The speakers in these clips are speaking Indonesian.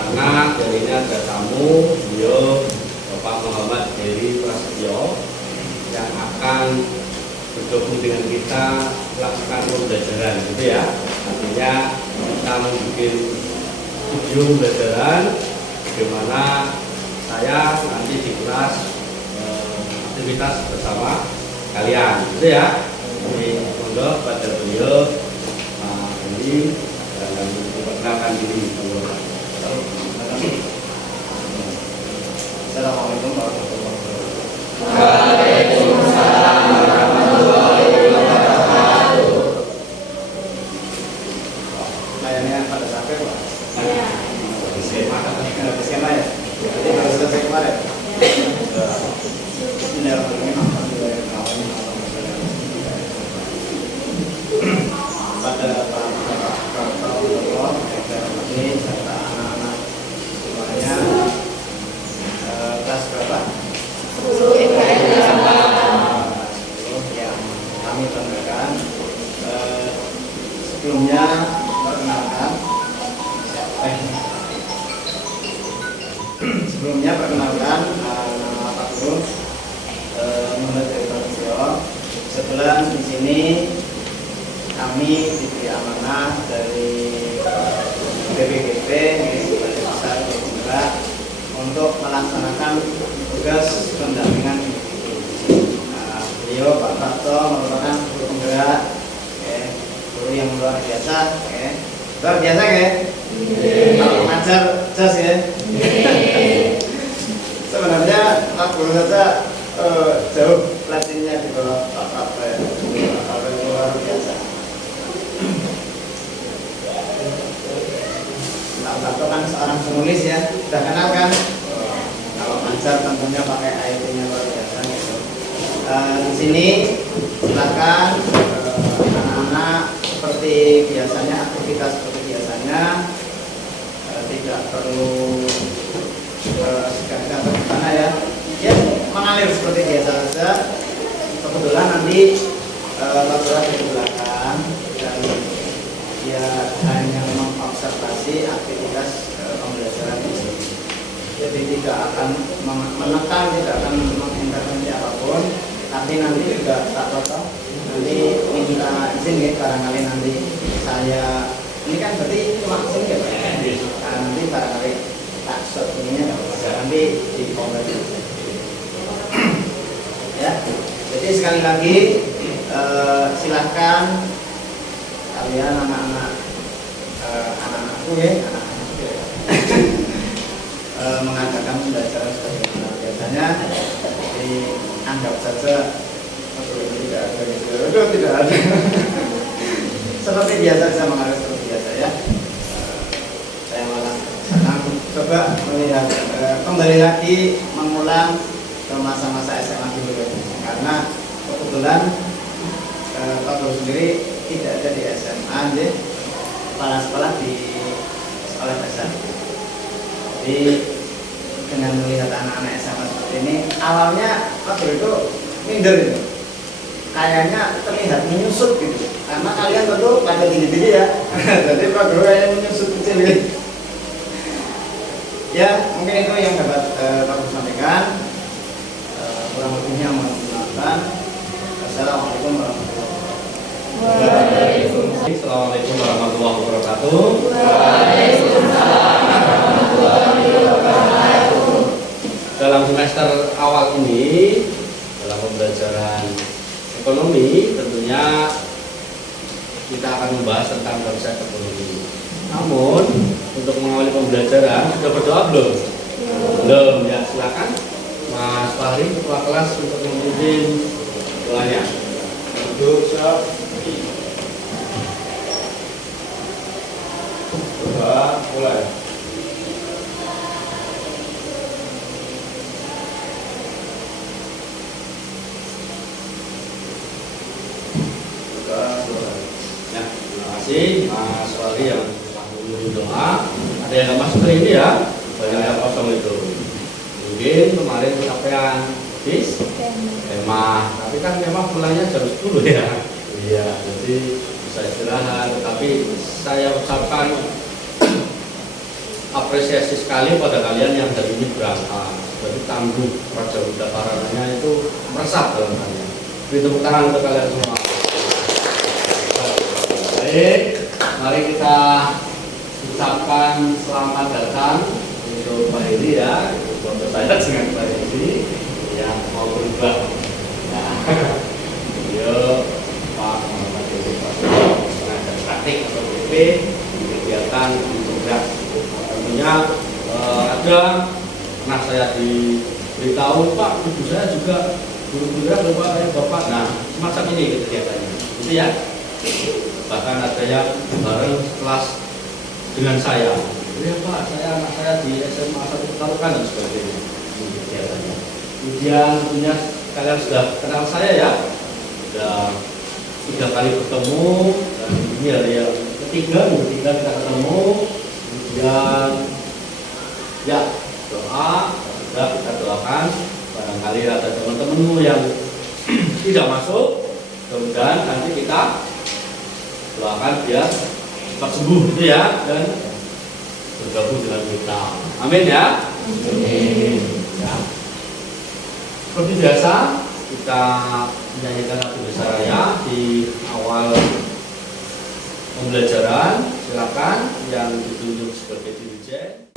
karena dari ini ada tamu, beliau Bapak Muhammad Heri Prasetyo yang akan bergabung dengan kita melakukan pembelajaran, gitu ya. Artinya kita membuat video pembelajaran bagaimana saya nanti di kelas aktivitas bersama kalian, gitu ya. Jadi monggo pada beliau ini dan memperkenalkan diri. Assalamualaikum warahmatullahi wabarakatuh. Waalaikumsalam warahmatullahi wabarakatuh. Kayaknya pada sampai Pak. Iya. Skema ya. Jadi baru selesai kemarin. Pada ini serta anak-anak semuanya kelas berapa? Yang kami banggakan. Sebelumnya perkenalkan nama Pak Guru Muhammad Heri Prasetyo. Kebetulan di sini kami diberi amanah dari BPGP sebagai besar juga untuk melaksanakan tugas pendampingan individu. Beliau Pak Prasetyo merupakan guru penggerak, guru yang luar biasa, luar biasa kalau ngajar jas ya. Sebenarnya Pak Guru saja jauh pelatihnya di bawah Pak Prasetyo ya. Pak Prasetyo luar biasa. Pak Prasetyo kan seorang penulis ya, sudah kenal kan? Kalau ngajar tentunya pakai IT-nya luar biasa gitu. Di sini silakan anak-anak seperti biasanya, aktivitas seperti biasanya, tidak perlu segala gimana ya, mengalir seperti biasa saja. Kebetulan nanti Pak Guru di belakang dan dia hanya mengobservasi aktivitas pembelajaran ini. Jadi tidak akan menekan, tidak akan mengintervensi apapun. Tapi nanti juga tak potong. Nanti minta izin ya, barangkali nanti saya ini kan berarti cuma izin ya Pak. Nah, nanti barangkali tak shot ininya nanti di konversi. Ya. Jadi sekali lagi silahkan kalian anak-anakku ya, mengadakan pembelajaran seperti biasanya. Jadi anggap saja tidak ada seperti biasa saja, mengalir seperti biasa ya. Saya malah senang coba melihat kembali lagi mengulang ke masa-masa SMA dulu ya. Karena kebetulan Pak Guru sendiri tidak ada di SMA, jadi kepala sekolah di sekolah dasar. Jadi dengan melihat anak-anak SMA seperti ini, awalnya Pak Guru itu minder itu, kayaknya terlihat menyusut gitu, karena kalian tentu pada tinggi-tinggi ya. Jadi Pak Guru kayaknya menyusut kecil gitu. Ya mungkin itu yang dapat Pak Guru sampaikan. Kurang lebihnya mohon dimaafkan. Assalamualaikum warahmatullahi wabarakatuh. Assalamualaikum warahmatullahi wabarakatuh. Waalaikumsalam warahmatullahi wabarakatuh. Dalam semester awal ini, dalam pembelajaran ekonomi, tentunya kita akan membahas tentang konsep ekonomi. Namun, untuk mengawali pembelajaran, sudah berdoa belum? Belum, ya silakan Mas Fahri, ketua kelas untuk memimpin doanya. Untuk siap. Doa mulai. Ya, terima kasih Mas Fahri yang telah memimpin doa. Ada yang nggak masuk ke ini ya, banyak yang kosong itu. Mungkin kemarin kecapean bis tema, tapi kan memang pulangnya jam 10 ya. Iya, jadi bisa istirahat. Tapi saya ucapkan apresiasi sekali pada kalian yang hari ini berangkat. Jadi tangguh Raja Buddha Parananya itu meresap dalam kalian. Beri tepuk tangan untuk kalian semua. Baik, mari kita ucapkan selamat datang untuk Pak Heri ya, untuk saya dengan Pak Heri yang mau berubah. Nah, beliau Pak Muhammad Heri Pak pengajar praktik atau BP di kegiatan program. Tentunya ada pernah saya diberitahu Pak, ibu saya juga guru Bapak kayak Bapak. Nah, semacam ini kegiatannya. Itu ya. Bahkan ada yang bareng kelas dengan saya. Ya Pak, anak saya di SMA 1 Tarukan dan sebagainya. Ini kegiatannya. Kemudian tentunya kalian sudah kenal saya ya. Sudah 3 kali bertemu dan ini hari yang ketiga kita ketemu. Kemudian ya doa sudah kita doakan. Barangkali ada teman-temanmu yang tidak masuk, mudah-mudahan nanti kita doakan biar cepat sembuh gitu ya dan bergabung dengan kita. Amin ya. Amin. Ya. Seperti biasa kita menyanyikan lagu Desa Raya di awal pembelajaran. Silakan yang ditunjuk sebagai dirijen.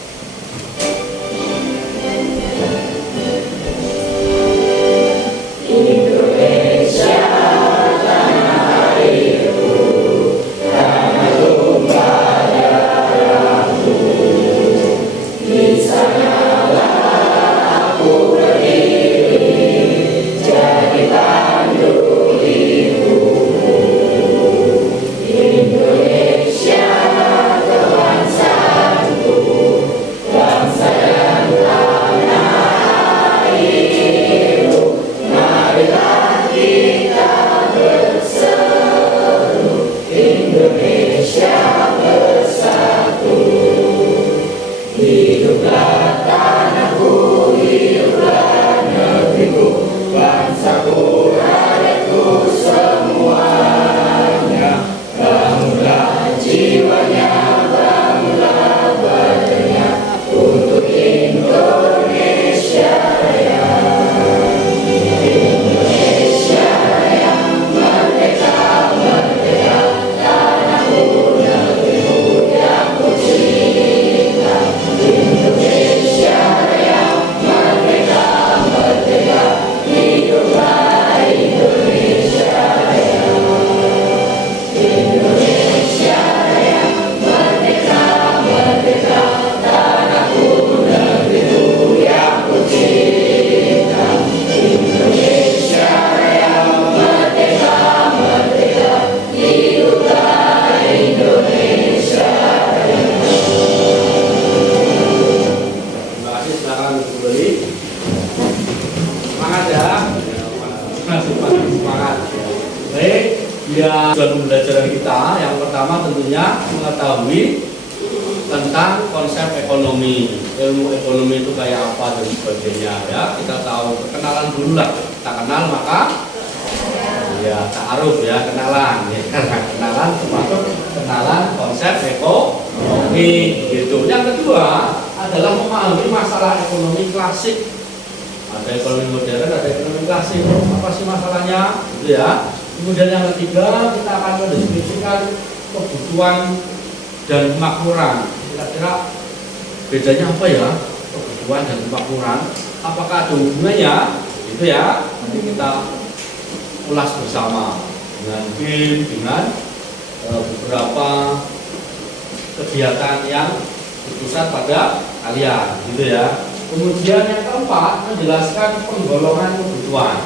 Pembelajaran kita yang pertama tentunya mengetahui tentang konsep ekonomi, ilmu ekonomi itu kayak apa dan sebagainya ya. Kita tahu perkenalan dulu lah, kita kenal maka ya ta'aruf ya, kenalan ya. Kenalan termasuk kenalan konsep ekonomi gitu. Yang kedua adalah memahami masalah ekonomi klasik. Ada ekonomi modern, ada ekonomi klasik. Apa sih masalahnya gitu ya. Kemudian yang ketiga kita akan mendeskripsikan kebutuhan dan kemakmuran. Kira-kira bedanya apa ya kebutuhan dan kemakmuran? Apakah ada hubungannya? Itu ya. Nanti kita ulas bersama dengan beberapa kegiatan yang berpusat pada kalian, gitu ya. Kemudian yang keempat menjelaskan penggolongan kebutuhan.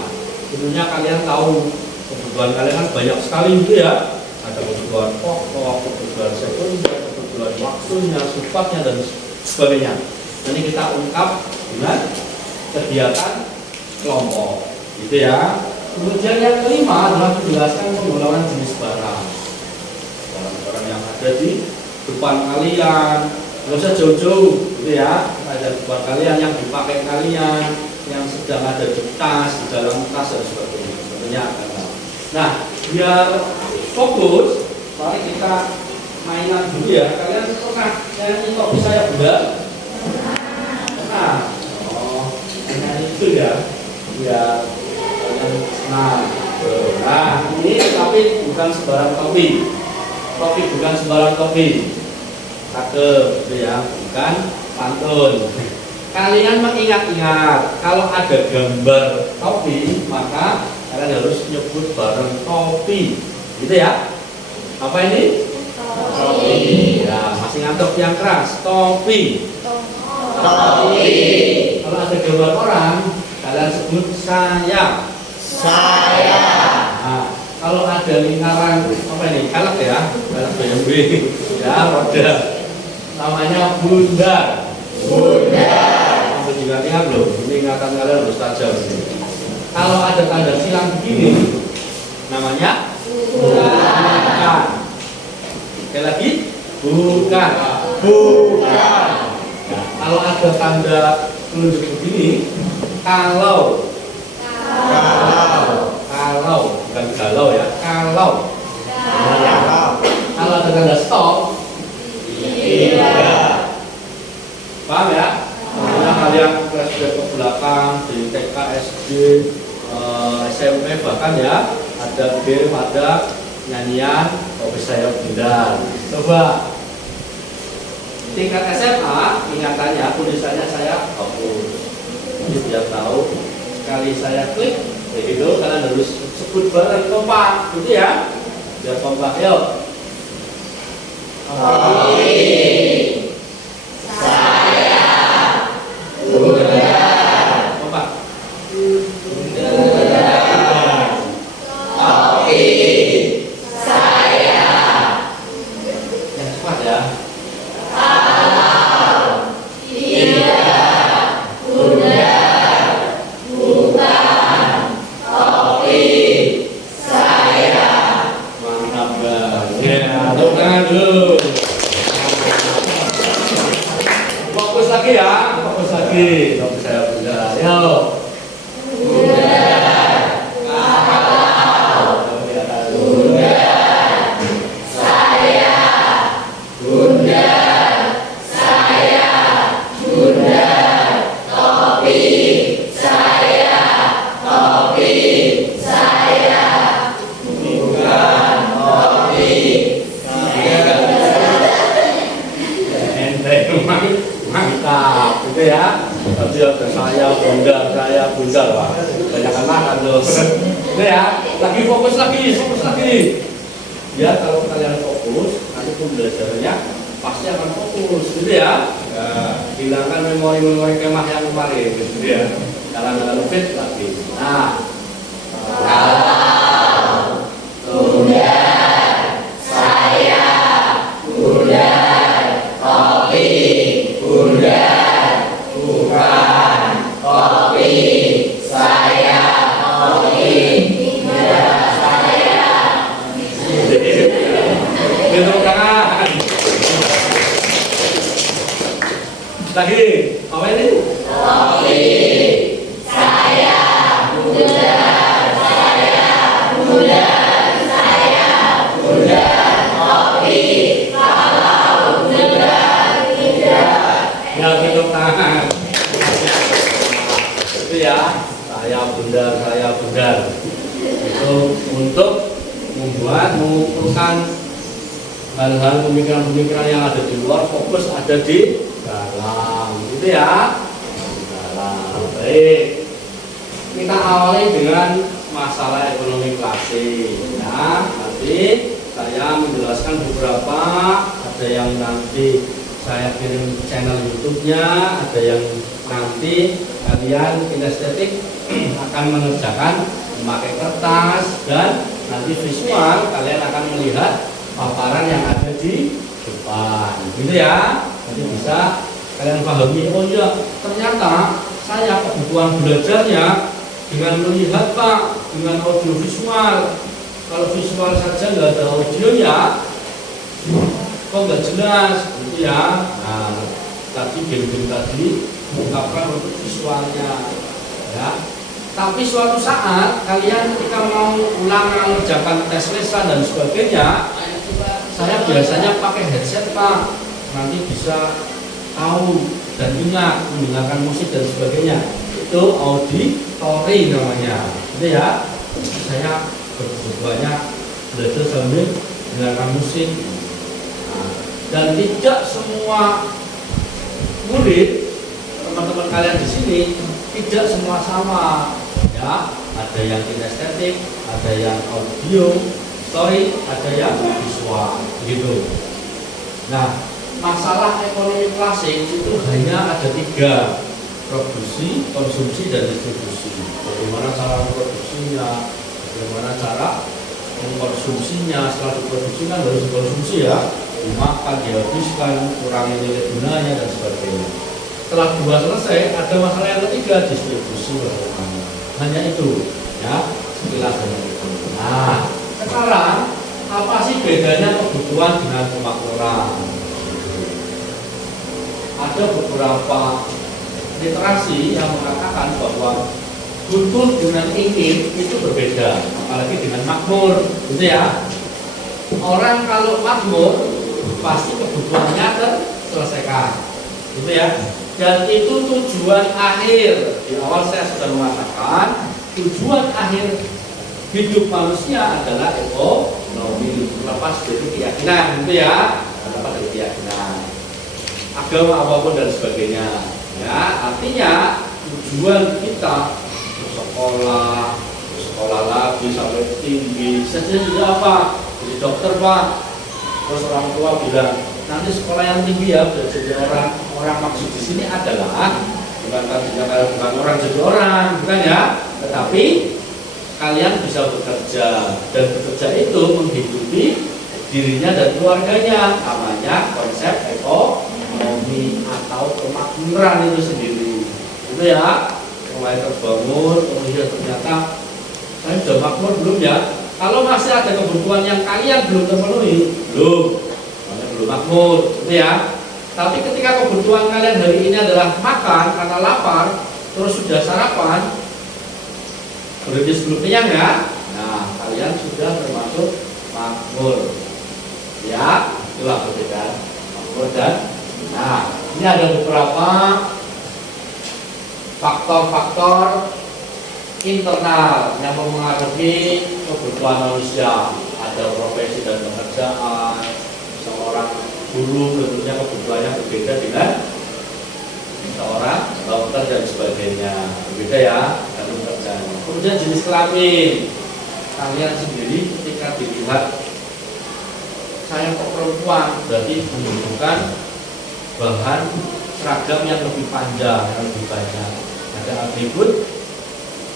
Tentunya kalian tahu kebutuhan kalian kan banyak sekali gitu ya. Ada kebutuhan pokok, kebutuhan sekunder, kebutuhan waktunya, sifatnya dan sebagainya. Nanti kita ungkap dengan kegiatan kelompok, gitu ya. Kemudian yang kelima adalah menjelaskan penggolongan jenis barang. Barang-barang yang ada di depan kalian, nggak usah jauh-jauh, gitu ya. Ada depan kalian yang dipakai kalian, yang sedang ada di tas, di dalam tas dan sebagainya. Tentunya akan. Nah, biar fokus, mari kita mainan dulu ya. Kalian pernah nyanyi topi saya bunda? Pernah? Oh, nyanyi itu ya. Ya, kalian senang. Nah, ini tapi bukan sembarang topi. Topi bukan sembarang topi. Cakep, gitu ya, bukan pantun. Kalian mengingat-ingat kalau ada gambar topi, maka kalian harus nyebut bareng topi, gitu ya. Apa ini? Topi. Ya, masih ngantuk yang keras. Topi. Topi. Kalau ada gambar orang, kalian sebut saya. Saya. Nah, kalau ada lingkaran apa ini? Velg ya, velg BMW. Ya, roda. Namanya bunda. Bunda. Sampai juga ingat loh, ini ingatan kalian harus tajam. Kalau ada tanda silang begini, namanya bukan. Sekali lagi, bukan. Bukan. Nah, kalau ada tanda telunjuk begini, kalau bukan galau ya, kalau ada tanda stop, Tidak. paham ya? Karena kalian flashback ke belakang di TK, SD, SMP bahkan ya ada game, ada nyanyian topi saya bunda. Coba tingkat SMA ingatannya tulisannya saya hapus. Jadi biar tahu sekali saya klik begitu kalian harus sebut bareng kompak gitu ya. Biar kompak yuk. Topi. Saya. Bunda. Kompak. Topi. Saya. Yang cepat ya. Tidak. Bunda. Bukan. Topi. Saya. Mantap banget. Ya, tepuk tangan dulu. Fokus lagi ya, fokus lagi. Topi saya bunda. Yuk. Mantap, gitu ya. Tadi ada saya bunda, wah, banyak makan tuh. Itu ya, lagi fokus lagi. Ya, kalau kalian fokus, nanti pembelajarannya pasti akan fokus, gitu ya. Hilangkan memori kemah yang kemarin, gitu ya. Jangan fit lagi. Nah, Bunda. Saya. Bunda. Topi. Bunda. Bukan. Topi. Saya. Topi. Tidak. Saya. tepuk tangan. Lagi, apa ini? Topi. Saya. Bunda. Saya. Bunda. Saya. Bunda. Topi. Kalau bunda tidak. Ya, tepuk tangan. Itu ya, saya bunda. Itu untuk mengumpulkan hal-hal pemikiran-pemikiran yang ada di luar, fokus ada di dalam, gitu ya. Di dalam. Baik, kita awali dengan masalah ekonomi klasik. Ya, nanti saya menjelaskan beberapa, ada yang nanti saya kirim channel YouTube-nya, ada yang nanti kalian kinestetik akan mengerjakan memakai kertas, dan nanti visual kalian akan melihat paparan yang ada di depan, gitu ya. Jadi bisa kalian pahami, oh iya ternyata saya kebutuhan belajarnya dengan melihat Pak, dengan audio visual. Kalau visual saja nggak ada audionya, kok nggak jelas, gitu ya. Nah, tadi game-game tadi mengungkapkan untuk visualnya, ya. Tapi suatu saat kalian ketika mau ulang mengerjakan tes lisan dan sebagainya, saya biasanya pakai headset Pak, nanti bisa tahu dan ingat mendengarkan musik dan sebagainya. Itu auditori namanya, gitu ya. Saya banyak belajar sambil mendengarkan musik. Nah, dan tidak semua murid, teman-teman kalian di sini tidak semua sama, ya. Ada yang kinestetik, ada yang audio, ada yang visual, begitu. Nah, masalah ekonomi klasik itu hanya ada 3: produksi, konsumsi, dan distribusi. Bagaimana cara memproduksinya, bagaimana cara mengkonsumsinya. Setelah diproduksi kan harus dikonsumsi ya, dimakan, dihabiskan, kurangi nilai gunanya dan sebagainya. Setelah 2 selesai, ada masalah yang ketiga, distribusi bagaimana. Hanya itu, ya, sekilas hanya itu. Nah, sekarang apa sih bedanya kebutuhan dengan kemakmuran? Ada beberapa literasi yang mengatakan bahwa butuh dengan ingin itu berbeda, apalagi dengan makmur, gitu ya. Orang kalau makmur pasti kebutuhannya terselesaikan, gitu ya. Dan itu tujuan akhir. Di awal saya sudah mengatakan tujuan akhir hidup manusia adalah ekonomi, lepas dari keyakinan, gitu ya. Lepas dari keyakinan, agama apapun dan sebagainya. Ya, artinya tujuan kita bersekolah lagi sampai tinggi, saja juga apa? Jadi dokter Pak. Terus orang tua bilang nanti sekolah yang tinggi ya, sudah jadi orang maksud di sini adalah bukan orang jadi orang, bukan ya, tetapi kalian bisa bekerja, dan bekerja itu menghidupi dirinya dan keluarganya. Namanya konsep ekonomi atau kemakmuran itu sendiri, itu ya. Mulai terbangun, kemudian ternyata saya sudah makmur belum ya? Kalau masih ada kebutuhan yang kalian belum terpenuhi, belum makmur, gitu ya. Tapi ketika kebutuhan kalian hari ini adalah makan karena lapar, terus sudah sarapan, berarti sebelum kenyang ya. Nah, kalian sudah termasuk makmur, ya. Itulah perbedaan makmur dan. Nah, ini ada beberapa faktor-faktor internal yang mempengaruhi kebutuhan manusia. Ada profesi dan pekerjaan. Seorang guru tentunya kebutuhannya berbeda dengan seorang dokter dan sebagainya, berbeda ya dan pekerjaannya. Kemudian jenis kelamin, kalian sendiri ketika dilihat saya kok perempuan, berarti membutuhkan bahan seragam yang lebih panjang, yang lebih banyak. Ada atribut,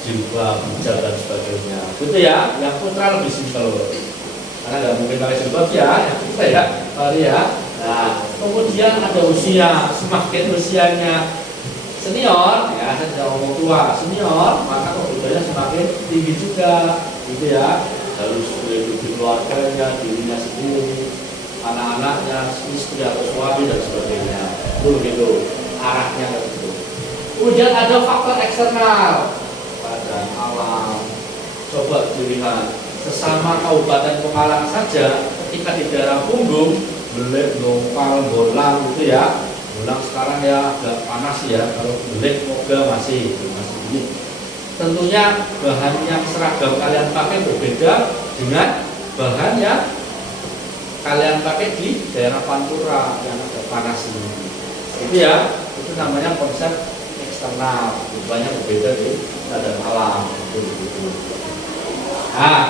jilbab, hijab dan sebagainya. Gitu ya. Yang putra lebih simpel, karena nggak mungkin pakai jilbab ya. Yang putra ya, ya. Nah, kemudian ada usia. Semakin usianya senior, ya saya tidak ngomong tua, senior, maka kebutuhannya semakin tinggi juga, gitu ya. Harus melindungi keluarganya, dirinya sendiri, anak-anaknya, istri atau suami dan sebagainya. Itu begitu arahnya begitu. Kemudian ada faktor eksternal, keadaan alam. Coba dilihat sesama Kabupaten Pemalang saja, ketika di daerah punggung, belik, nopal, bolang gitu ya. Bolang sekarang ya agak panas ya. Kalau belik, moga masih dingin. Tentunya bahan yang seragam kalian pakai berbeda dengan bahan yang kalian pakai di daerah Pantura yang agak panas ini. Itu ya, itu namanya konsep eksternal, banyak berbeda di keadaan alam. Nah,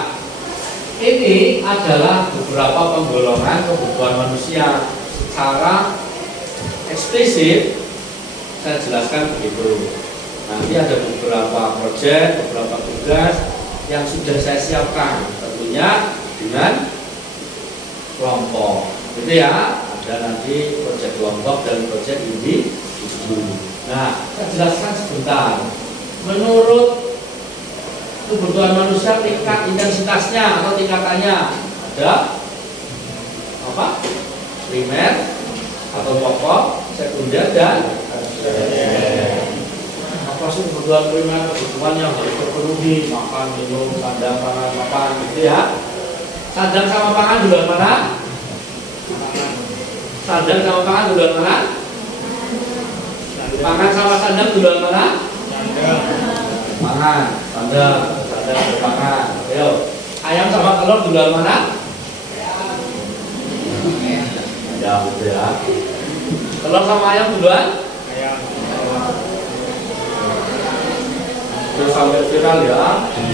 ini adalah beberapa penggolongan kebutuhan manusia secara eksplisit. Saya jelaskan begitu. Nanti ada beberapa proyek, beberapa tugas yang sudah saya siapkan, tentunya dengan kelompok, gitu ya. Ada nanti proyek kelompok dan proyek individu. Nah, saya jelaskan sebentar. Menurut kebutuhan manusia, tingkat intensitasnya atau tingkatannya ada apa? Primer atau pokok, sekunder dan apa sih kebutuhan primer? Kebutuhan yang harus terpenuhi, makan, minum, sandang, pangan, makan, gitu ya. Sandang sama pangan juga mana? Sandang sama pangan duluan mana? Pangan sama sandang duluan mana? Pangan, sandang pangan. Ayo, ayam sama telur duluan mana? Ayam gitu ya. Telur sama ayam duluan? Terus sampai viral ya di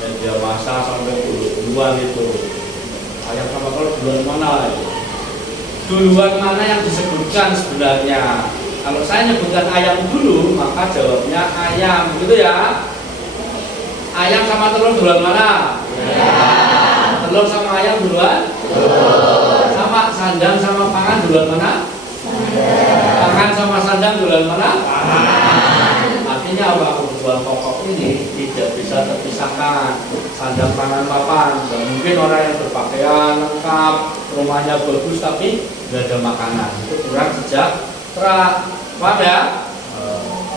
media massa sampai duluan itu. Ayam sama telur duluan mana? Duluan mana yang disebutkan sebenarnya? Kalau saya nyebutkan ayam dulu, maka jawabnya ayam, gitu ya. Ayam sama telur duluan mana? Telur sama ayam duluan? Sama sandang sama pangan duluan mana? Pangan sama sandang duluan mana? Artinya apa? Kebutuhan pokok ini tidak bisa terpisahkan. Sandang, pangan, papan. Dan mungkin orang yang berpakaian lengkap, rumahnya bagus tapi nggak ada makanan, itu kurang sejahtera. Paham ya?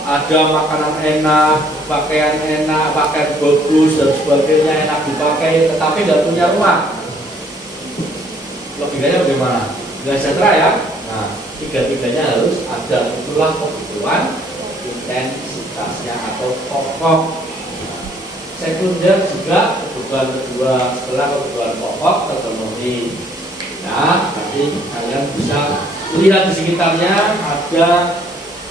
Ada makanan enak, pakaian enak, pakaian bagus dan sebagainya enak dipakai, tetapi nggak punya rumah. Logikanya bagaimana? Nggak sejahtera ya? Nah, tiga-tiganya harus ada. Itulah kebutuhan intensitasnya atau pokok. Sekunder juga kebutuhan kedua setelah kebutuhan pokok terpenuhi. Nah, nanti kalian bisa lihat di sekitarnya ada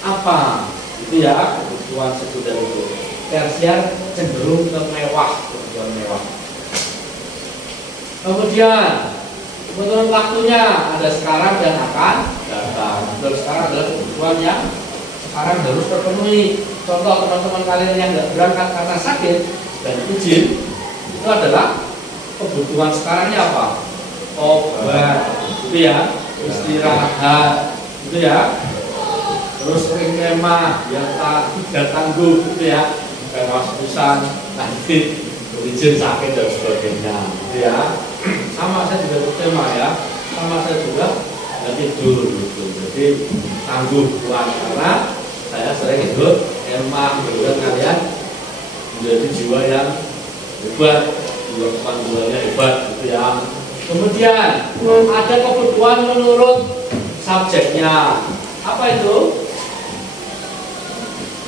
apa, itu ya kebutuhan sekunder itu. Tersier cenderung ke mewah, kebutuhan mewah. Kemudian kebutuhan waktunya ada sekarang dan akan datang. Kebutuhan sekarang adalah kebutuhan yang sekarang harus terpenuhi. Contoh teman-teman kalian yang nggak berangkat karena sakit dan izin, itu adalah kebutuhan sekarangnya apa? Obat, itu ya, istirahat, itu ya, terus sering kemah yang tidak tangguh, itu ya, kayak was-wasan, nanti izin sakit dan sebagainya, itu ya. Sama saya juga kemah ya, sama saya juga nggak tidur, gitu. Jadi tangguh kuat karena saya sering hidup kemah, kemudian kalian menjadi jiwa yang hebat, jiwa kepanggulannya hebat, gitu ya. Kemudian ada kebutuhan menurut subjeknya. Apa itu?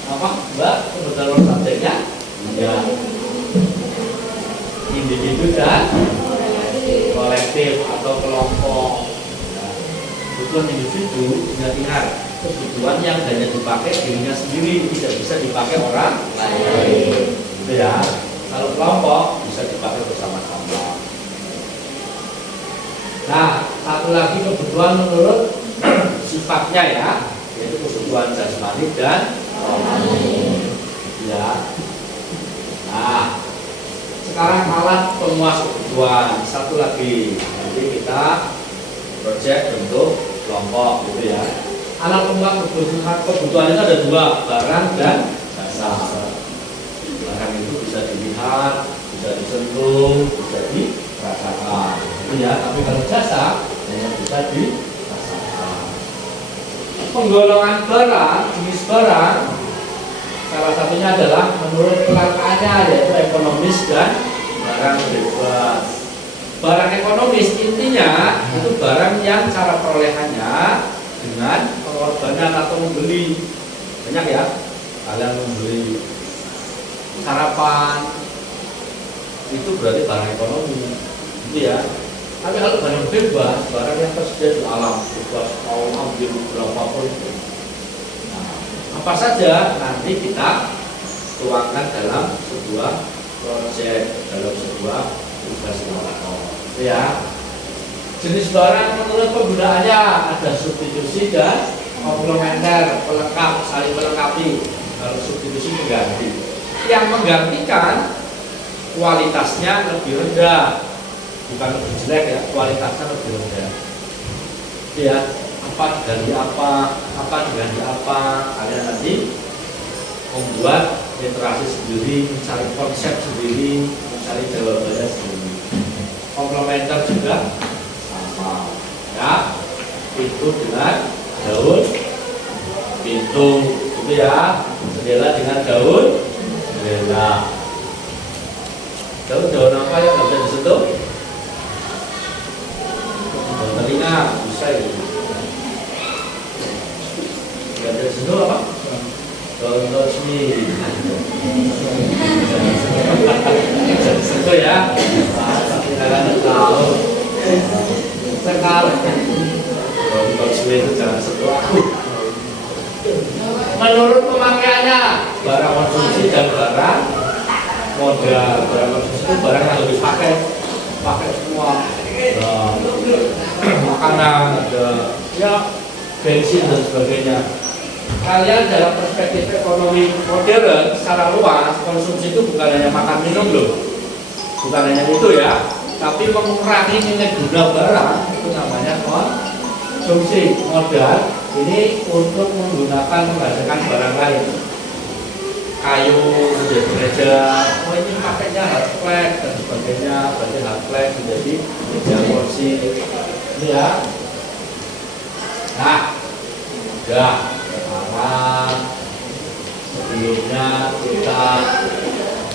Apa, Mbak? Kebutuhan menurut subjeknya? Ya. Individu dan kolektif atau kelompok. Nah, kebutuhan individu, ingat-ingat, kebutuhan yang hanya dipakai dirinya sendiri, tidak bisa dipakai orang lain. Gitu ya. Kalau kelompok bisa dipakai bersama-sama. Nah, satu lagi kebutuhan menurut sifatnya ya, yaitu kebutuhan jasmani dan rohani. Ya. Nah, sekarang alat pemuas kebutuhan. Satu lagi, nanti kita project bentuk kelompok, gitu ya. Alat pemuas kebutuhan itu ada dua, barang dan jasa. Barang itu bisa dilihat, bisa disentuh, bisa dirasakan. Ya, tapi kalau jasa hanya bisa dirasakan. Penggolongan barang, jenis barang, salah satunya adalah menurut kelangkaannya, yaitu ekonomis dan barang bebas. Barang ekonomis intinya itu barang yang cara perolehannya dengan pengorbanan atau membeli. Banyak ya, kalian membeli sarapan, itu berarti barang ekonomi, gitu ya. Tapi kalau barang bebas, barang yang tersedia di alam, bebas mau ambil berapapun itu. Nah, apa saja nanti kita tuangkan dalam sebuah proyek, dalam sebuah tugas kelompok. Ya, jenis barang menurut penggunaannya ada substitusi dan komplementer, pelengkap, saling melengkapi. Kalau substitusi mengganti, yang menggantikan kualitasnya lebih rendah. Bukan lebih jelek ya, kualitasnya lebih rendah. Ya, apa diganti apa diganti apa, kalian nanti membuat literasi sendiri, mencari konsep sendiri, mencari jawabannya sendiri. Komplementer juga sama, ya. Pintu dengan daun, pintu, itu ya. Jendela dengan daun, jendela. Daun apa yang nggak bisa disentuh? Telinga bisa ya. sentuh apa? Don't touch me. Jangan sentuh ya. Tapi kalian tahu. Sekarang don't touch me itu jangan sentuh aku. Menurut pemakaiannya, barang konsumsi dan barang modal. Barang konsumsi itu barang yang harus pakai semua. Makanan, ada ya bensin dan sebagainya. Kalian dalam perspektif ekonomi modern secara luas, konsumsi itu bukan hanya makan minum loh, bukan hanya itu ya, tapi mengurangi nilai guna barang itu namanya konsumsi. Modal ini untuk menggunakan menghasilkan barang lain, kayu menjadi meja, oh ini pakainya hard flag dan sebagainya, berarti hard flag menjadi meja kursi ini ya. Nah, udah sekarang sebelumnya kita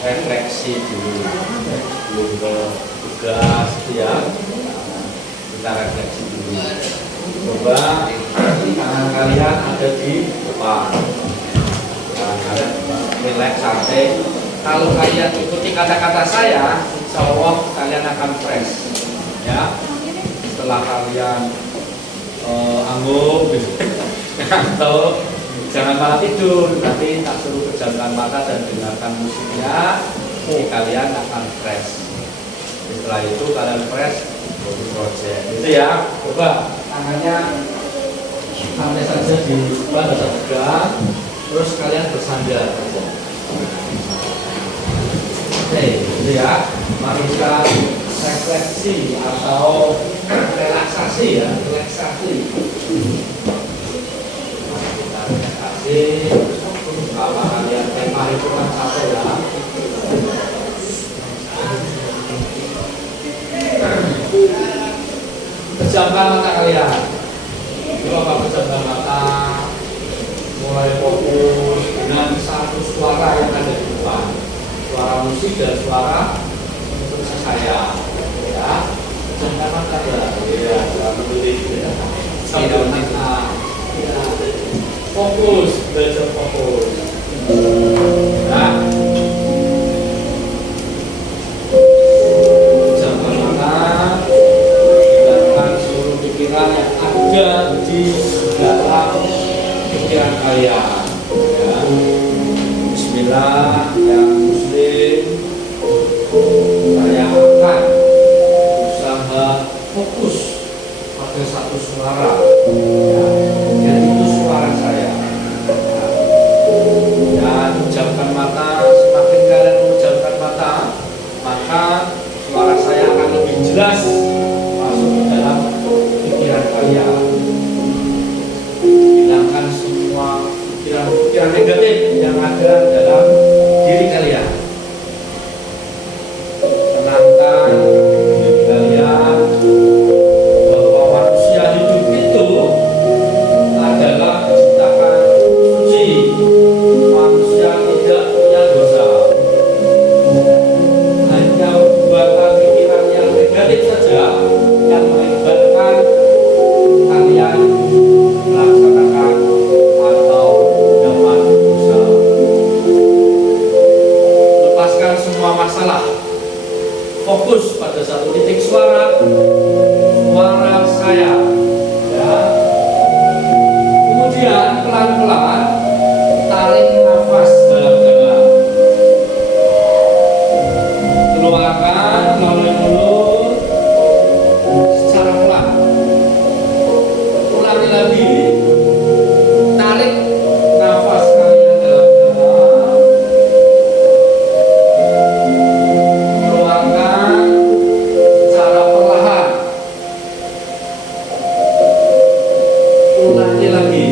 refleksi dulu sebelum ke tugas ya, kita refleksi dulu. Coba tangan kalian ada di depan, tangan kalian relax santai. Kalau kalian ikuti kata-kata saya, insya Allah kalian akan fresh ya. Setelah kalian angguk atau jangan malah tidur, nanti tak suruh pejamkan mata dan dengarkan musiknya, kalian akan fresh. Setelah itu kalian fresh body project itu ya. Coba tangannya santai saja di depan, bisa tegak, terus kalian bersandar saja. Oke, itu ya. Mari kita refleksi atau relaksasi ya, relaksasi. Kita relaksasi. Kalau kalian tema hitungan satu ya. Pejamkan mata kalian. Coba pejamkan mata. Mulai fokus dengan satu suara yang ada di depan. Suara musik dan suara saya ya. Pejamkan mata ya, jangan menulis ya. Pejamkan mata ya. Fokus, belajar fokus nah. Pejamkan mata, hilangkan seluruh pikiran yang ada di dalam pikiran kalian ya. Bismillah ya muslim, saya akan berusaha fokus pada satu suara ya, dan itu suara saya ya. Dan pejamkan mata, semakin kalian memejamkan mata, maka suara saya akan lebih jelas masuk ke dalam pikiran kalian. Hilangkan semua pikiran-pikiran negatif yang ada dalam diri kalian. Tenangkan diri kalian bahwa manusia hidup itu adalah diciptakan suci. Manusia tidak punya dosa. Hanya perbuatan pikiran yang negatif saja yang mengakibatkan kalian melaksanakan atau dapat dosa. Lepaskan semua masalah. Fokus pada satu titik suara saya ya. Kemudian pelan-pelan tarik nafas dalam-dalam, keluarkan melalui mulut secara pelan. Ulangi lagi, tarik nafas kalian dalam-dalam, keluarkan secara perlahan. Ulangi lagi,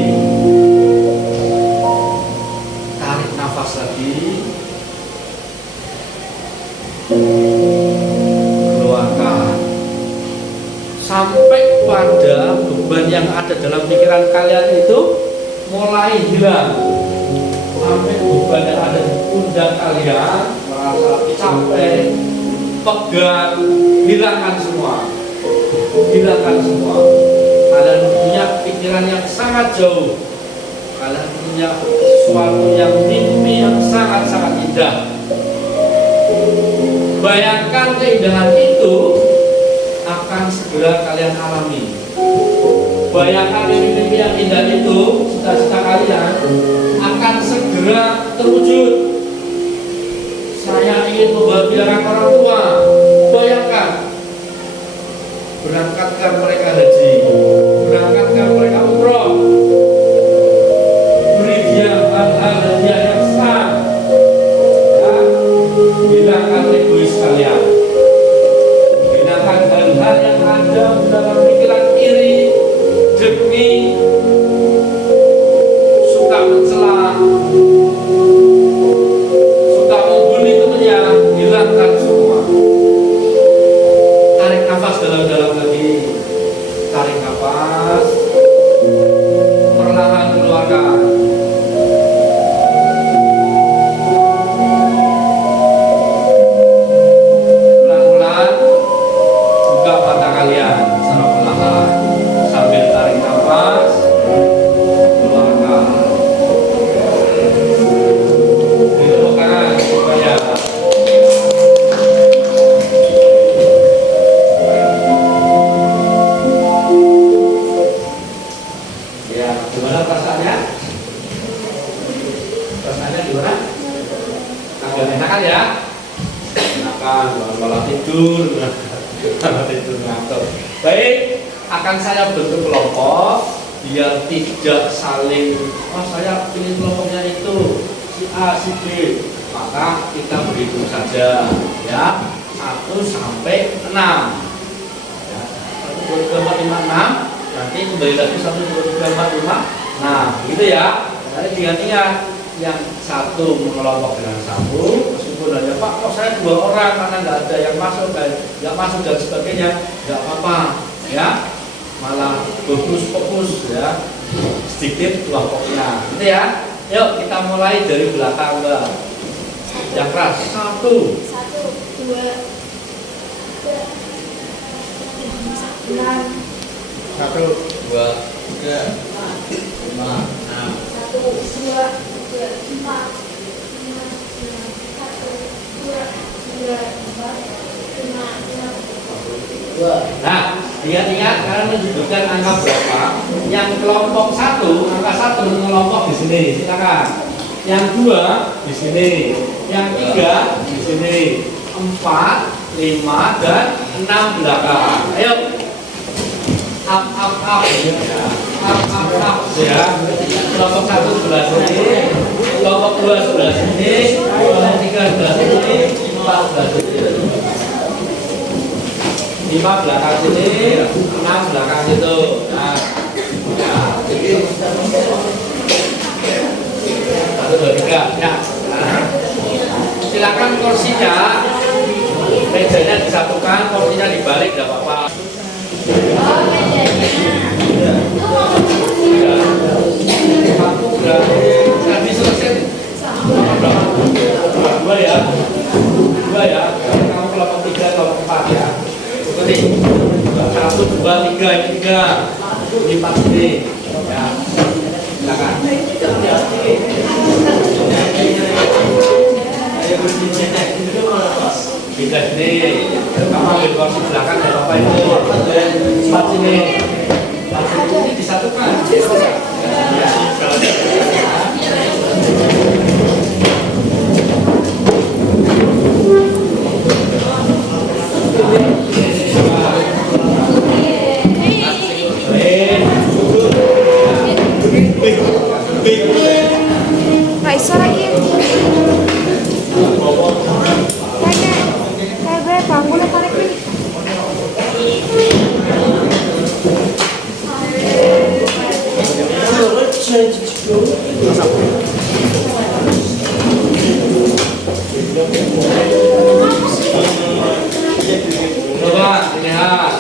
tarik nafas lagi, keluarkan, sampai pada beban yang ada dalam pikiran kalian itu mulai hilang. Sampai beban yang ada di pundak kalian merasa capek, pegal, hilangkan semua. Hilangkan semua. Kalian punya pikiran yang sangat jauh. kalian punya sesuatu yang mimpi yang sangat-sangat indah. Bayangkan keindahan itu akan segera kalian alami. Bayangkan mimpi yang indah itu, cita-cita kalian akan segera terwujud. Saya ingin membahagiakan orang tua. Bayangkan, berangkatkan mereka haji, berangkatkan mereka umroh, beri dia hal-hal hadiah yang sah, ya, hilangkan egois kalian, hilangkan hal-hal yang ada dalam pikiran iri, dengki, suka mencela, suka membuli temannya, hilangkan semua. Tarik nafas dalam-dalam lagi, tarik nafas, perlahan keluarkan. Pelan-pelan buka mata kalian secara perlahan sambil tarik nafas, keluarkan. Ditemukan supaya ya, gimana perasaannya? Perasaannya gimana? Agak enakan ya? Enakan, malah tidur, malah tidur ngantuk. Baik, akan saya bentuk kelompok biar tidak saling, oh saya pilih kelompoknya itu si A, si B. Maka kita berhitung saja, ya, 1 sampai 6. Ya, 1, 2, 3, 4, 5, 6. Nanti kembali lagi 1, 2, 3, 4, 5. Nah, begitu ya. Nanti diingat-ingat yang satu mengelompok dengan satu, meskipun hanya Pak, kok saya 2 orang karena nggak ada yang masuk dan sebagainya, nggak apa-apa, ya. Malah fokus ya, sedikit kelompoknya, gitu ya. Yuk kita mulai dari belakang, Mbak. Yang keras. 1, 2, 6, 1, 2, 3, 5, 6. 1, 2, 3, 4, 5, 1, 2, 3, 4, 5, 6. Nah, ingat-ingat kalian menunjukkan angka berapa. Yang kelompok 1, angka 1 mengelompok di sini, silakan. Yang 2 di sini, yang 3 di sini, 4, 5 dan 6 belakang. Ayo, up ya, up ya. Kelompok 1 sebelah sini, kelompok 2 sebelah sini, kelompok 3 sebelah sini, 4 sebelah sini. 5 belakang sini, 6 belakang situ. Nah, ya, jadi 1, 2, 3, ya. Nah, silakan kursinya, mejanya disatukan, kursinya dibalik, tidak apa-apa. Oh, mejanya. Ya. Satu berarti tadi selesai. Dua ya, kamu kelompok 3, kelompok 4 ya. Ikuti 1, 2, 3, ini 3, ini 4 sini. Ya, silakan. Ayo kursinya kita sini. Kamu ambil kursi belakang dan apa itu? 4 sini. 4 sini ini disatukan. Ya. Nggak bisa lagi. Kayak gue bangun tarik nih. Coba lihat.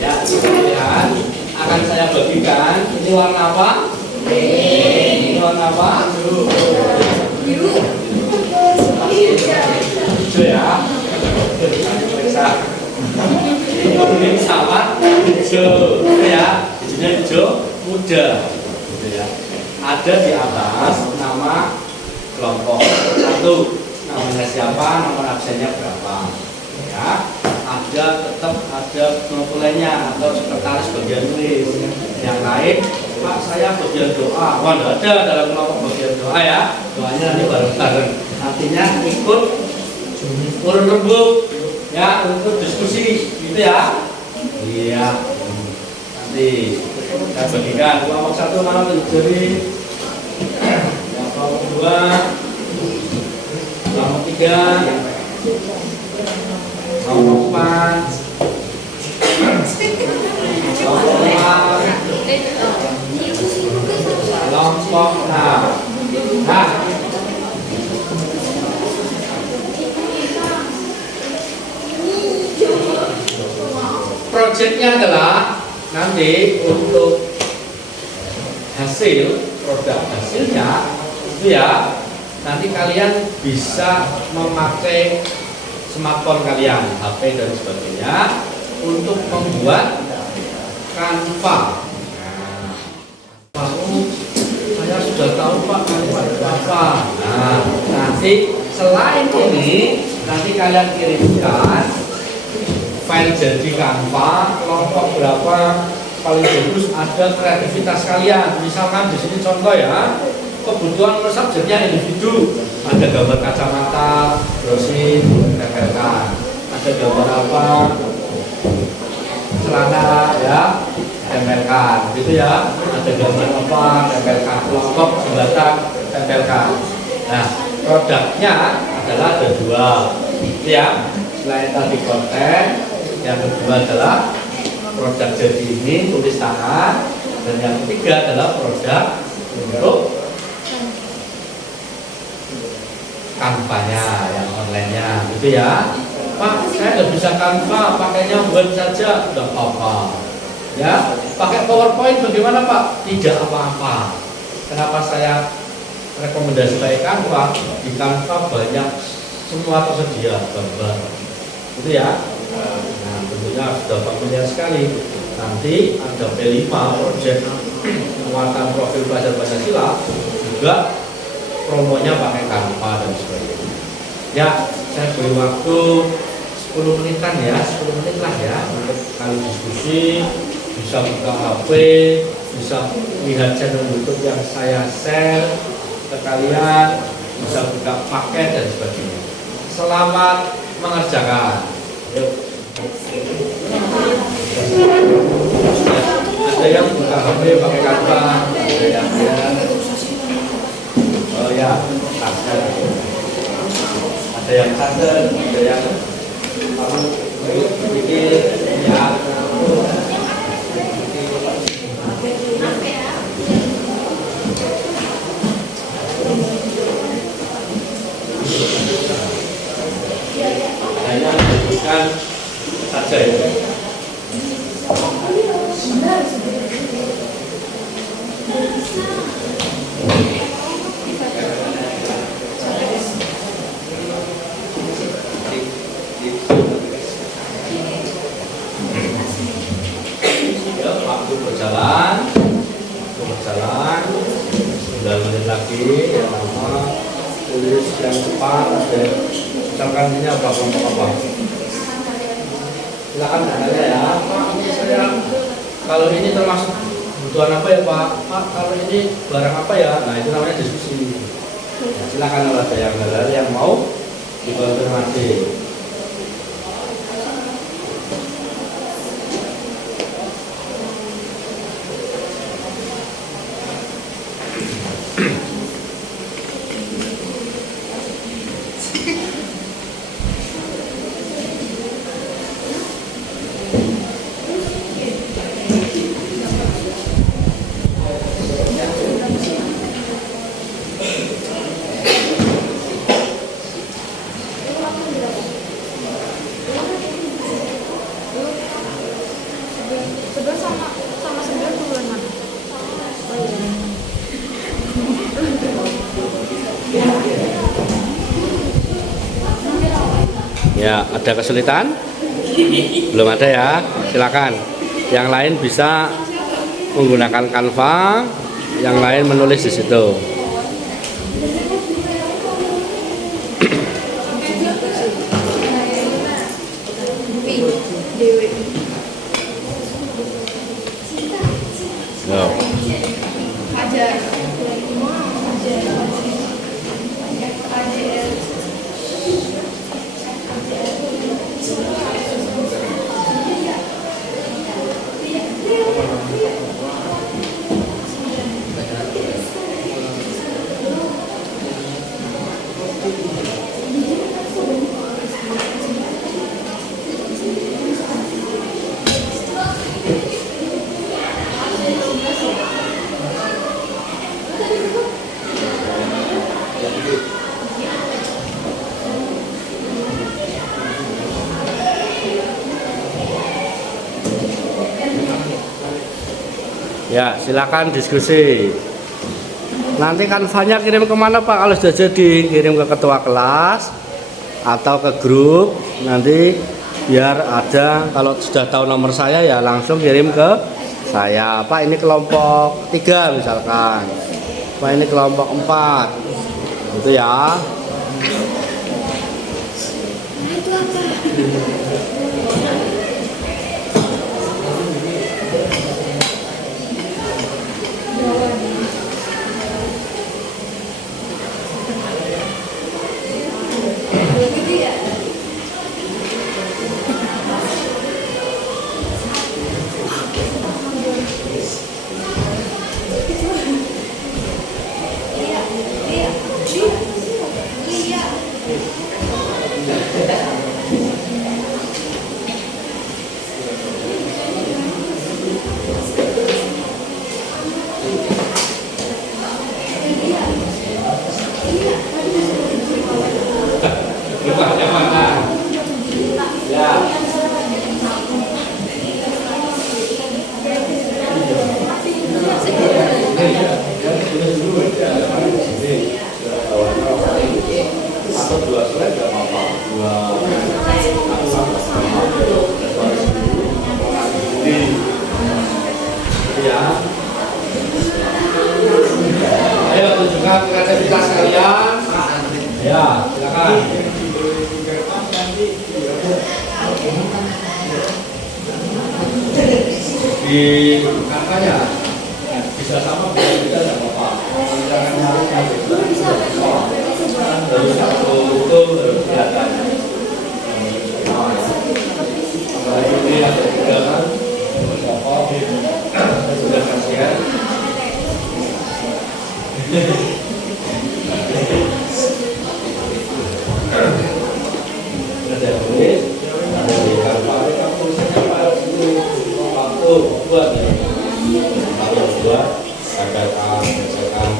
Ya, lihat. Akan saya bagikan. Ini warna apa? Ini warna apa? Biru. Hijau ya. Periksa. Ini kuning sama hijau, ya. Hijaunya hijau muda. ada di atas nama kelompok satu, namanya siapa, nomor absennya berapa, ya. Ada tetap ada notulennya atau sekretaris bagian tulis. Yang lain, Pak saya bagian doa, wah nggak ada dalam kelompok bagian doa ya, doanya nanti bareng-bareng. Artinya ikut urun rembuk, ya untuk diskusi, gitu ya. Iya. Nanti saya bagikan kelompok satu mana jadi, yang kelompok dua, kelompok tiga, kelompok empat, kelompok lima, kelompok enam. Nah, proyeknya adalah nanti untuk hasil produk hasilnya itu ya nanti kalian bisa memakai smartphone kalian, HP dan sebagainya untuk membuat Canva. Nah, saya sudah tahu Pak Canva itu apa. Nah, nanti selain ini nanti kalian kirimkan file jadi Canva kelompok berapa paling bagus, ada kreativitas kalian. Misalkan di sini contoh ya, kebutuhan per subjeknya individu, ada gambar kacamata, brosin, tempelkan. Ada gambar apa, celana ya, tempelkan, gitu ya. Ada gambar apa, tempelkan. Kelompok jembatan, tempelkan. Nah, produknya adalah ada dua, ya. Selain tadi konten, yang kedua adalah produk jadi ini tulis tangan, dan yang ketiga adalah produk untuk Canva-nya yang online-nya, gitu ya. Pak, saya nggak bisa Canva, pakainya Word saja, nggak apa-apa. Ya, pakai PowerPoint bagaimana Pak? Tidak apa-apa. Kenapa saya rekomendasi pakai Canva? Di Canva banyak semua tersedia gambar, gitu ya. Nah, tentunya sudah familiar sekali. Nanti ada P5 proyek penguatan profil pelajar Pancasila juga promonya pakai Canva dan sebagainya. Ya, saya beri waktu 10 menitan ya, 10 menit lah ya untuk kalian diskusi, bisa buka HP, bisa lihat channel YouTube yang saya share ke kalian, bisa buka paket dan sebagainya. Selamat mengerjakan. Yuk. Ada yang buka HP pakai Canva, ada yang oh ya, ada yang catat, ada yang bikin ya. Hanya bukan saja itu. Ya, waktu berjalan 9 menit lagi yang lama tulis yang cepat, ada ucapkan ini apa kelompok apa. Silakan tanya ya, Pak ini saya kalau ini termasuk kebutuhan apa ya Pak? Pak kalau ini barang apa ya? Nah itu namanya diskusi. Ya, silakan kalau ada yang hal yang mau dikonfirmasi. Sebelas sama 9 bulan mana? Oh iya. Ya, ada kesulitan? Belum ada ya? Silakan. Yang lain bisa menggunakan Canva, yang lain menulis di situ. Yo. Ya, silakan diskusi. Nanti kan file-nya kirim kemana Pak? Kalau sudah jadi, kirim ke ketua kelas atau ke grup. Nanti biar ada, kalau sudah tahu nomor saya ya langsung kirim ke saya. Pak, ini kelompok 3 misalkan. Pak, ini kelompok 4. Gitu ya. Rupanya mana? Ya. Atau 2 slide nggak apa-apa. 2 ya. Ayo tunjukkan kreativitas kalian. Ya, silakan. Di kakaknya bisa sama bisa tidak apa-apa. Jangan harus harus satu itu harus kelihatan. Ini ada juga kan, sudah kasihan. Ada tulis, ada di kantor, kamu tulisnya Pak waktu buat ya, kalau buat ada misalkan.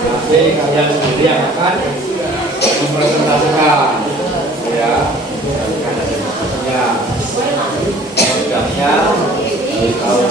Nanti kalian sendiri yang akan mempresentasikan ya, ya, tahu.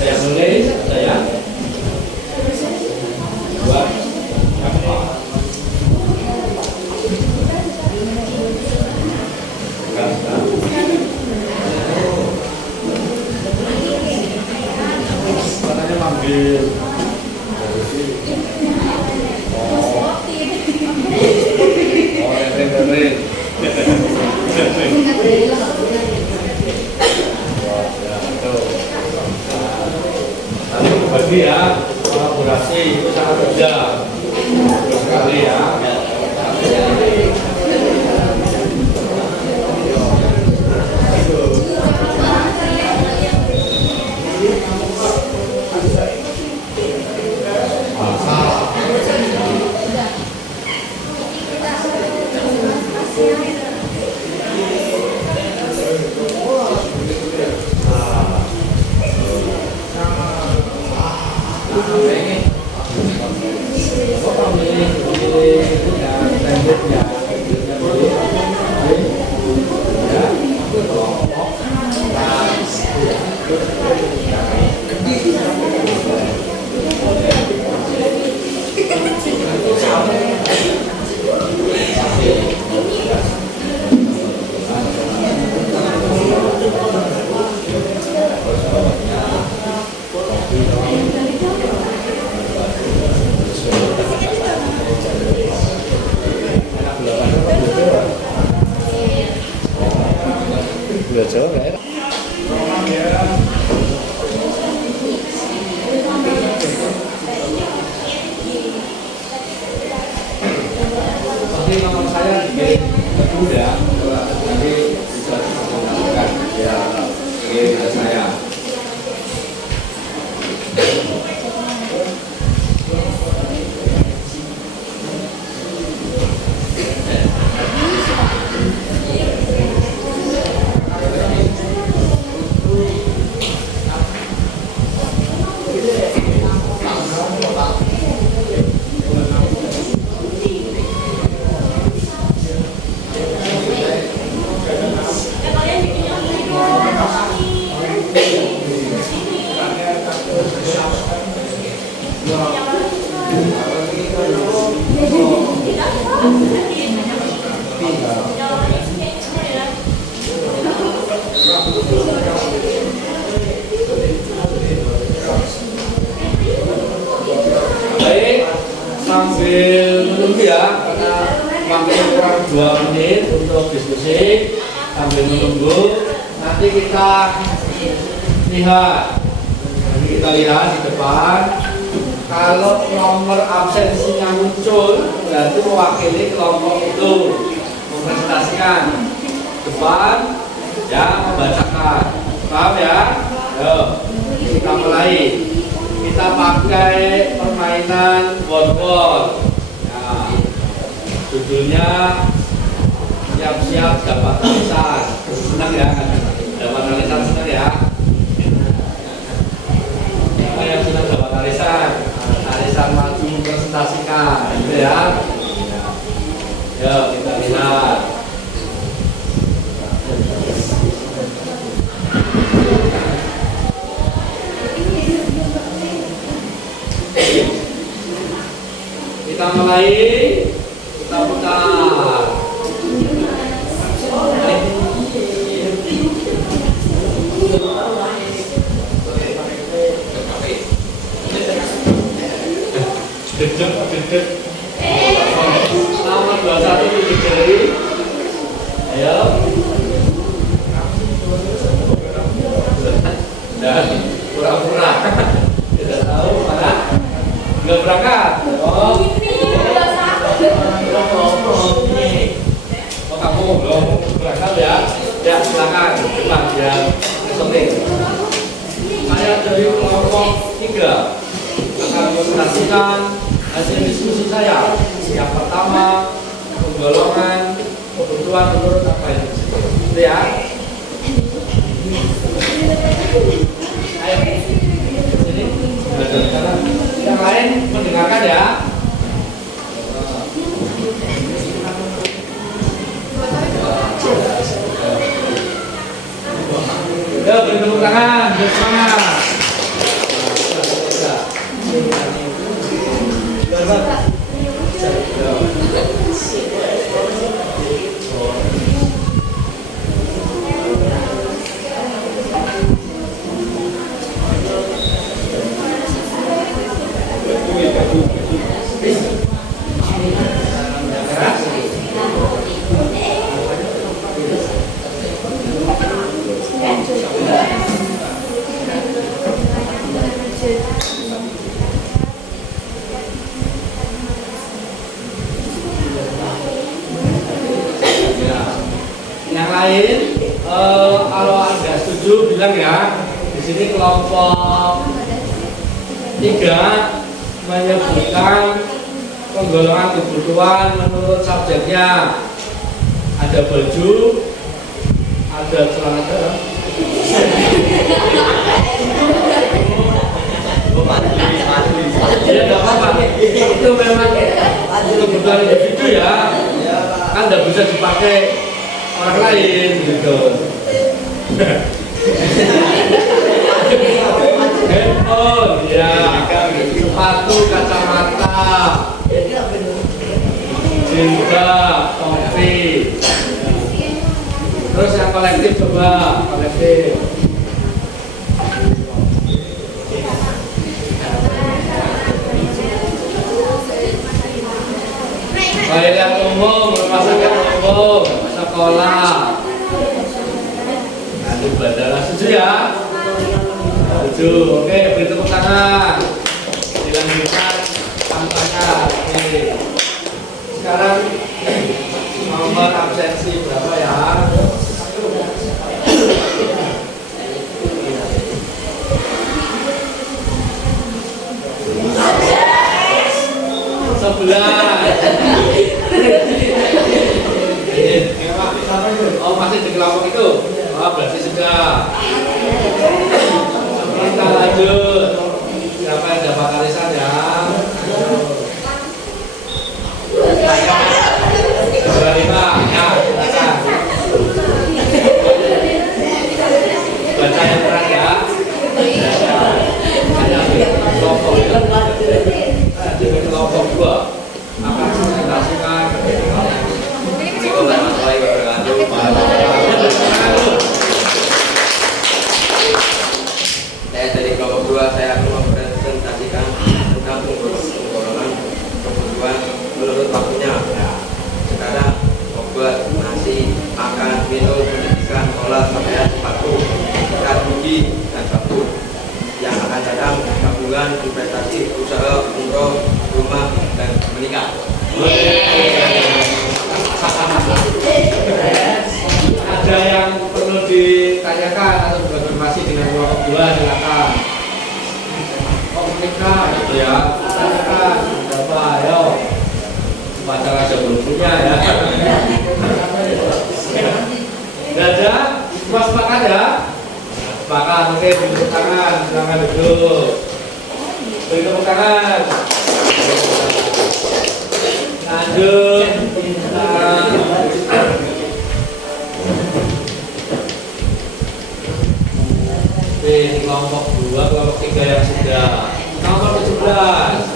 Saya mulai, saya buat Gula Jawa nggak enak. Oke, nomor saya udah nanti bisa disampaikan ya ke saya. Baik, sambil menunggu ya, karena waktu kurang 2 menit untuk diskusi. Sambil menunggu, nanti kita lihat di depan. Kalau nomor absensinya muncul, berarti mewakili kelompok itu mempresentasikan depan, ya membacakan. Paham ya? Ayo, kita mulai. Kita pakai permainan word-word. Nah, judulnya siap-siap dapat tulisan. Senang ya? Dapat tulisan senang ya? Siapa yang sudah dapat tulisan? Arisan maju presentasikan, gitu ya. Yuk kita lihat. Kita mulai, kita putar. Nomor 21 tujuh jari. Ayo. Dan pura-pura tidak tahu mana nggak berangkat. Oh kamu belum berangkat ya? Ya silakan cepat ya. Setting. Saya dari kelompok 3 akan mempresentasikan hasil diskusi saya. Yang pertama, penggolongan kebutuhan menurut apa yang itu ya. Ayo, sini. Yang lain mendengarkan ya. Ya, beri tepuk tangan, semangat. Yang lain, kalau Anda setuju bilang ya. Di sini kelompok 3 menyebutkan penggolongan kebutuhan menurut subjeknya. Ada baju, ada celana dalam. Ya nggak apa-apa. Itu memang kebutuhan kebutuhan individu ya, Ya Pak. kan nggak bisa dipakai orang lain gitu. Handphone, ya, sepatu, kacamata, jilbab, topi. Terus yang kolektif coba, kolektif. Toilet umum, rumah sakit umum, sekolah. Nanti bandara, setuju ya? Setuju. Oke, beri tepuk tangan. Dilanjutkan kampanye. Oke. Sekarang nomor absensi berapa ya? Oh, masih di kelompok itu? Oh, berarti sudah. Kita lanjut. Siapa yang dapat arisan ya? Dua lima, ya, silakan. Baca yang keras ya. Kelompok kelompok dua akan presentasikan Saya dari kelompok 2, saya akan mempresentasikan tentang penggolongan kebutuhan menurut waktunya. Sekarang obat, nasi, makan, minum, pendidikan, sholat, pakaian, sepatu, sikat gigi, dan sabtu. Yang akan datang tabungan, investasi, usaha, umroh, rumah, dan menikah. Ada yang perlu ditanyakan atau berkonfirmasi dengan kelompok dua, silakan. Komunikasi gitu ya, tanyakan berapa, ayo. Pacar aja belum punya ya. Gak ada, semua sepakat ya. Sepakat, oke, beri tepuk tangan, silakan duduk. Beri tepuk tangan. Lanjut, kita di kelompok 2, kelompok 3 yang sudah. Nomor 17.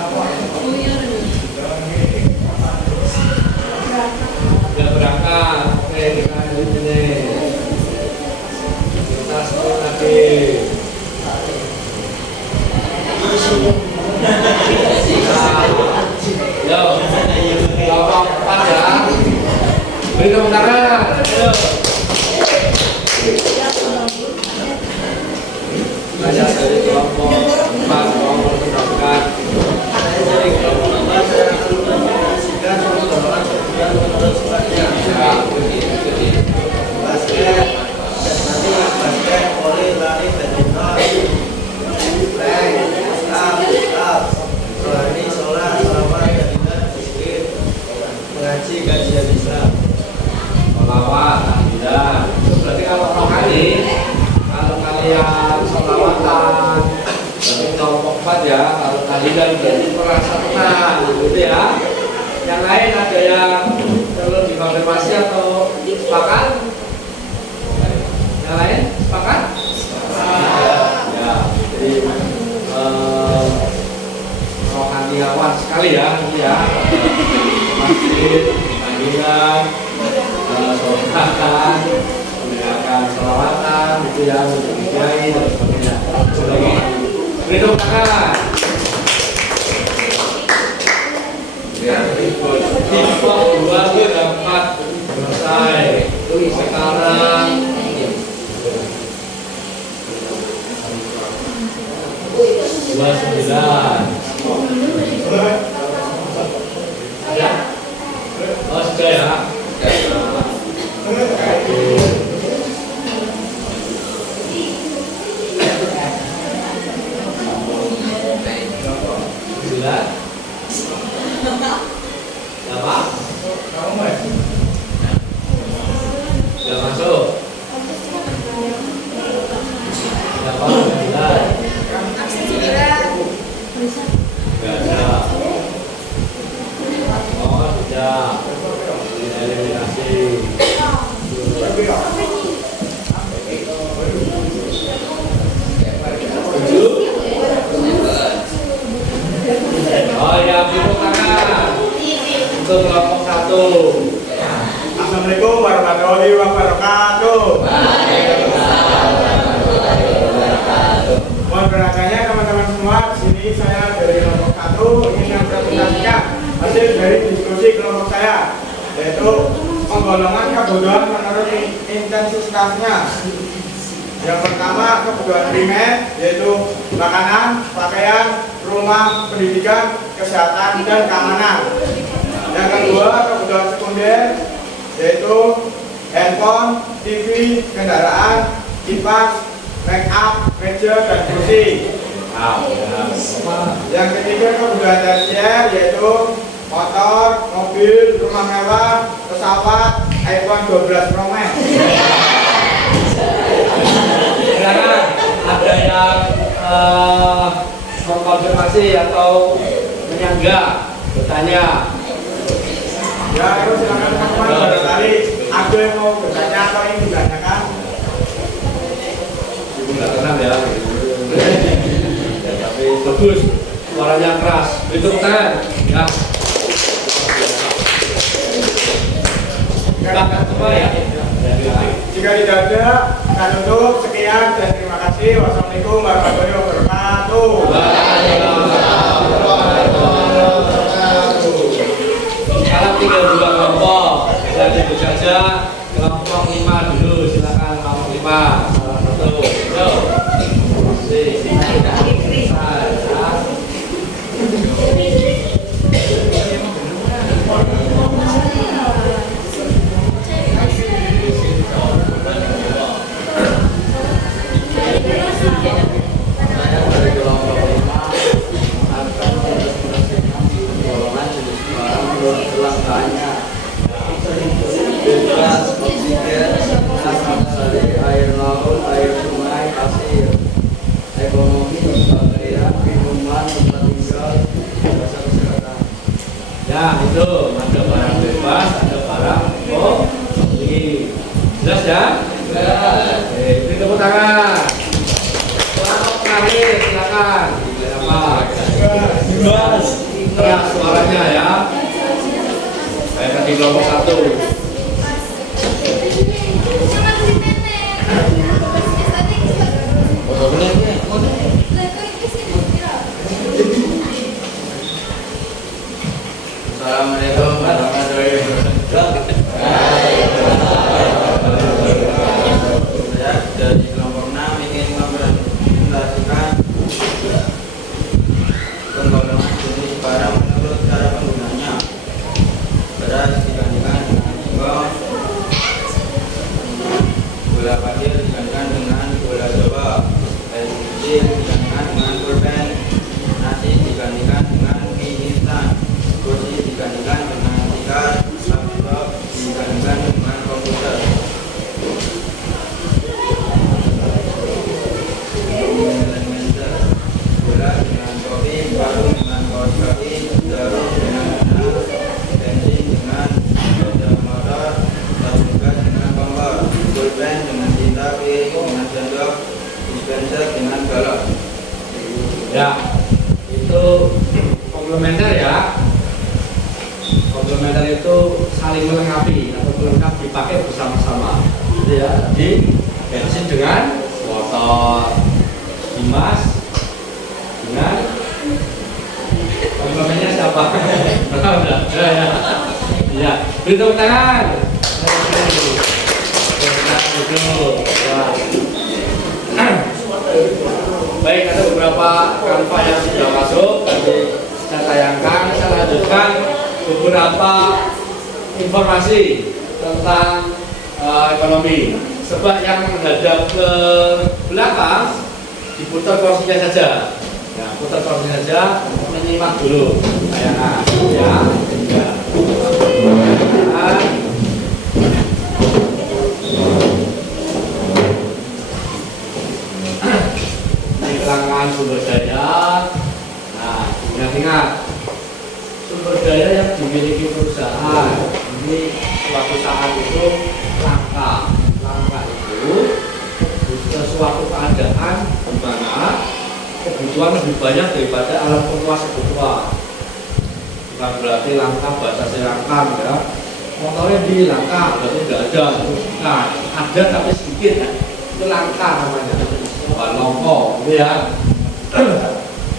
Sudah berangkat. Oke, kita lanjut ini. Kita sebut lagi. Yo, kelompok 4 ya. Beri tepuk tangan. Ayo. Banyak dari kelompok 4, kelompok terdekat. Dari kelompok 4 saya akan mempresentasikan penggolongan kebutuhan menurut sifatnya. Basket, nanti basket, voli, lari, badminton, tank, staf, rohani, sholat, salawat, tahlilan, zikir, mengaji, kajian Islam. Sholawat, tahlilan. Berarti kalau rohani, kalau kalian sholawatan, berarti kelompok 4 ya. Kalau tahlilan berarti merasa tenang, gitu ya. Yang lain ada yang perlu dikonfirmasi atau sepakat? Yang lain sepakat? Ya, jadi rohaniawan sekali ya, ini ya. Masjid, tahlilan, sholawatan, mendengarkan sholawatan, itu ya, untuk kiai dan sebagainya. Beri tepuk tangan. Kelompok 2 dapat selesai. Sekarang dua 9. Oh sudah ya. Sembilan. Apa? Sudah masuk. Berapa? 9. Gak ada. Oh, Ya, eliminasi. Oh ya, tepuk tangan untuk kelompok 1. Assalamualaikum warahmatullahi wabarakatuh. Mohon berkahnya teman-teman semua. Di sini saya dari kelompok 1 ingin mempresentasikan hasil dari diskusi kelompok saya, yaitu penggolongan kebutuhan menurut intensitasnya. Yang pertama kebutuhan primer, yaitu makanan, pakaian, rumah, pendidikan, kesehatan, dan keamanan. Yang kedua kebutuhan sekunder, yaitu handphone, TV, kendaraan, kipas, make up, meja, dan kursi. Yang ketiga kebutuhan tersier, yaitu motor, mobil, rumah mewah, pesawat, iPhone 12 Pro Max. Sekarang ada yang mengkonfirmasi atau menyanggah, bertanya. Ya, itu silakan teman-teman. Barangkali ada yang mau bertanya atau ingin ditanyakan. Ibu nggak tenang ya. Ya, tapi bagus, suaranya keras. Itu tangan, ya. Bahkan semua ya. Jika tidak ada, saya tutup. Sekian dan terima kasih. Wassalamualaikum warahmatullahi wabarakatuh. Sekarang tinggal 2 kelompok. Kita tunggu saja kelompok 5 dulu. Silakan kelompok 5. Salah satu. Yo. Saya dari kelompok 5 akan mempresentasikan golongan jenis barang menurut kelangkaannya. Bebas, oksigen, asap dari air laut, air sungai, pasir, ekonomi, pakaian, minuman, tempat tinggal, jasa kesehatan. Ya, itu ada barang bebas, ada barang ini. Jelas ya? Oke, beri tepuk tangan. Kelompok terakhir, silakan. Apa? Bebas. Keras suaranya ya. Kayak tadi kelompok 1. Assalamualaikum warahmatullahi wabarakatuh. Saya dari kelompok 6 ingin mempresentasikan penggolongan jenis barang menurut cara penggunanya. Beras dibandingkan dengan singkong, gula pasir dibandingkan dengan gula jawa, air putih dibandingkan dengan pulpen, nasi dibandingkan dengan mie instan, kursi dibandingkan dengan tikar, laptop dibandingkan dengan komputer. Gula dengan kopi, parfum dengan kaos kaki, jarum dengan benang, bensin dengan sepeda motor, tabung gas dengan kompor, pulpen dengan tinta, piring dengan sendok, dispenser dengan galon. Ya, itu komplementer ya. Komplementer itu saling melengkapi atau melengkap dipakai bersama-sama. Gitu ya. Jadi bensin dengan motor, Dimas dengan komplemennya siapa? Udah, ya. Ya, beri tepuk tangan. Baik, ada beberapa kanva yang sudah masuk. Nanti saya tayangkan. Saya lanjutkan beberapa informasi tentang ekonomi. Sebab yang menghadap ke belakang diputar kursinya saja. Ya, putar kursinya saja, menyimak dulu tayangan. Ya, ya. Ini kelangkaan sumber daya. Nah, ingat-ingat sumber daya yang dimiliki perusahaan perusahaan. Ini suatu saat itu langka. Langka itu suatu keadaan di mana kebutuhan lebih banyak daripada alat pemuas kebutuhan. Bukan berarti langka bahasa Sri Lanka ya. Motornya di langka berarti nggak ada. Nah, ada tapi sedikit ya. Itu langka namanya. Bukan longko, gitu ya.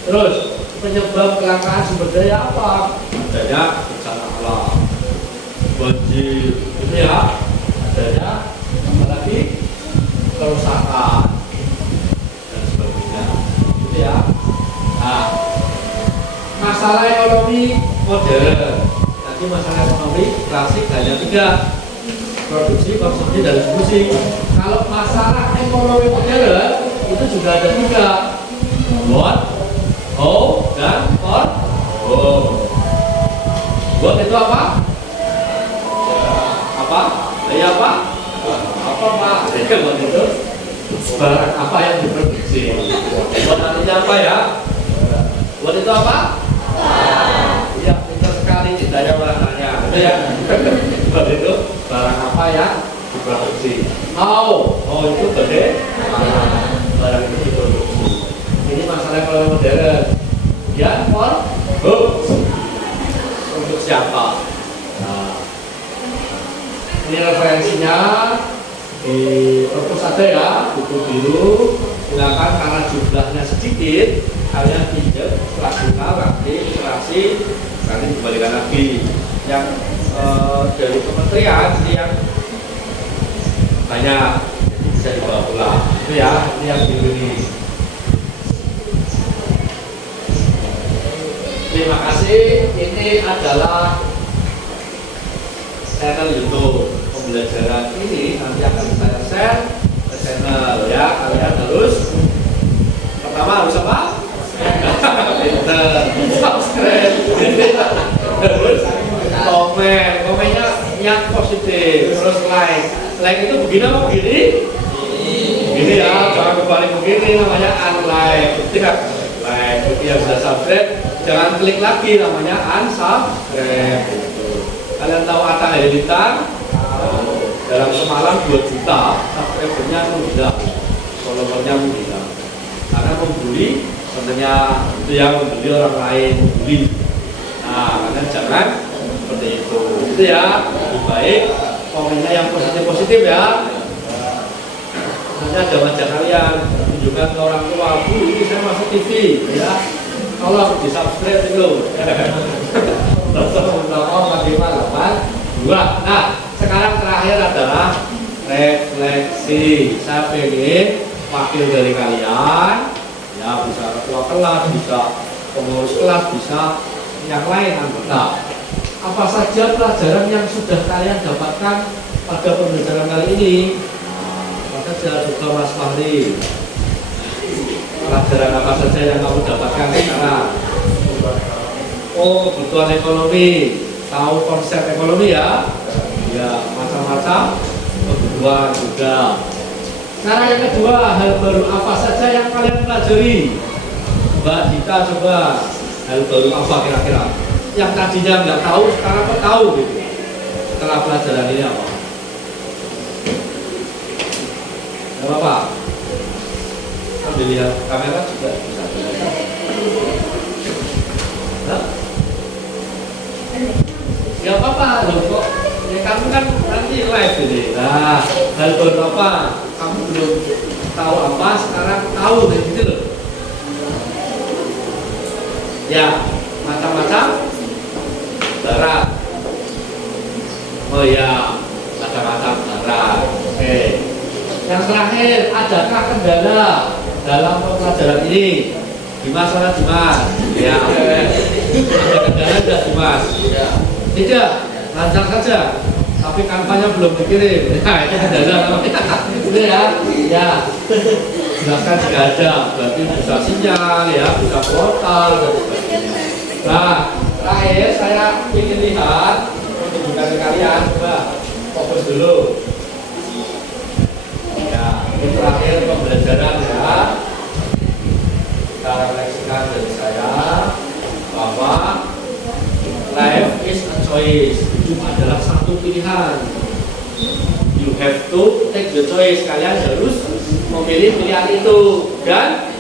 Terus penyebab kelangkaan sumber daya apa? Adanya bencana alam, banjir, gitu ya. Adanya apalagi kerusakan dan sebagainya, gitu ya. Nah, masalah ekonomi modern. Nanti masalah ekonomi klasik hanya 3: produksi, konsumsi, dan distribusi. Kalau masalah ekonomi modern itu juga ada 3: what, how, dan for. What itu apa? Apa? Ya apa? Apa Pak? Ya buat itu barang apa yang diproduksi. Buat artinya apa ya? Buat itu apa? Iya, pintar sekali ditanya orangnya. Itu ya. Buat itu barang apa yang diproduksi. How itu bagaimana barang itu diproduksi. Ini masalah ekonomi modern. Ya, for untuk siapa? Nah, ini referensinya di perpus ada ya, buku biru. Silakan karena jumlahnya sedikit, kalian pinjam setelah buka nanti ilustrasi nanti kembalikan lagi. Yang dari kementerian ini yang banyak bisa dibawa pulang. Itu ya, ini yang biru ini. Terima kasih. Ini adalah channel YouTube. Pembelajaran ini nanti akan saya share ke channel ya. Kalian harus pertama harus apa? Subscribe. Terus komen. Komennya yang positif. Terus like. Like itu begini apa begini? Begini ya. Jangan kembali begini namanya unlike. Tidak. Like. Jadi yang sudah subscribe jangan klik lagi namanya unsubscribe. Kalian tahu Atta Halilintar? Dalam semalam 2 juta, subscribernya menggila, followernya menggila. Karena membuli, sebenarnya itu yang membeli orang lain, membuli. Nah, kalian jangan seperti itu. Itu ya, lebih baik komennya yang positif-positif ya. Nanti ada wajah kalian, tunjukkan ke orang tua, Bu, ini saya masuk TV ya. Tolong di subscribe dulu. Nah, sekarang terakhir adalah refleksi. Saya pengen wakil dari kalian, ya bisa ketua kelas, bisa pengurus kelas, bisa yang lain anggota. Apa saja pelajaran yang sudah kalian dapatkan pada pembelajaran kali ini? Apa saja juga Mas Fahri? Pelajaran apa saja yang kamu dapatkan sekarang? Oh, kebutuhan ekonomi, tahu konsep ekonomi ya? Ya, macam-macam kebutuhan juga. Cara yang kedua, hal baru apa saja yang kalian pelajari? Mbak Dita coba, hal baru apa kira-kira? Yang tadinya nggak tahu, sekarang kok tahu gitu. Setelah pelajaran ini apa? Gak apa-apa. Sambil lihat kamera juga bisa. Nah? Gak apa-apa loh kok. Ya kamu kan nanti live ini. Nah, hal baru apa? Kamu belum tahu apa, sekarang tahu kayak gitu loh. Ya, macam-macam barang. Oh ya, macam-macam barang. Oke. Yang terakhir, adakah kendala dalam pelajaran ini? Dimas mana Dimas? Ya. Ada kendala tidak Dimas? Tidak. Lancar saja. Tapi kampanye belum dikirim. Nah, itu kendala namanya. Itu ya. Ya. Silakan jika ada. Berarti bisa sinyal ya, bisa kuota dan sebagainya. Nah, terakhir saya ingin lihat pertunjukan kalian. Coba fokus dulu. Ya, ini terakhir pembelajaran ya. Kita refleksikan dari saya bahwa life is a choice. choice. Ujung adalah satu pilihan. You have to take the choice. Kalian harus memilih pilihan itu. Dan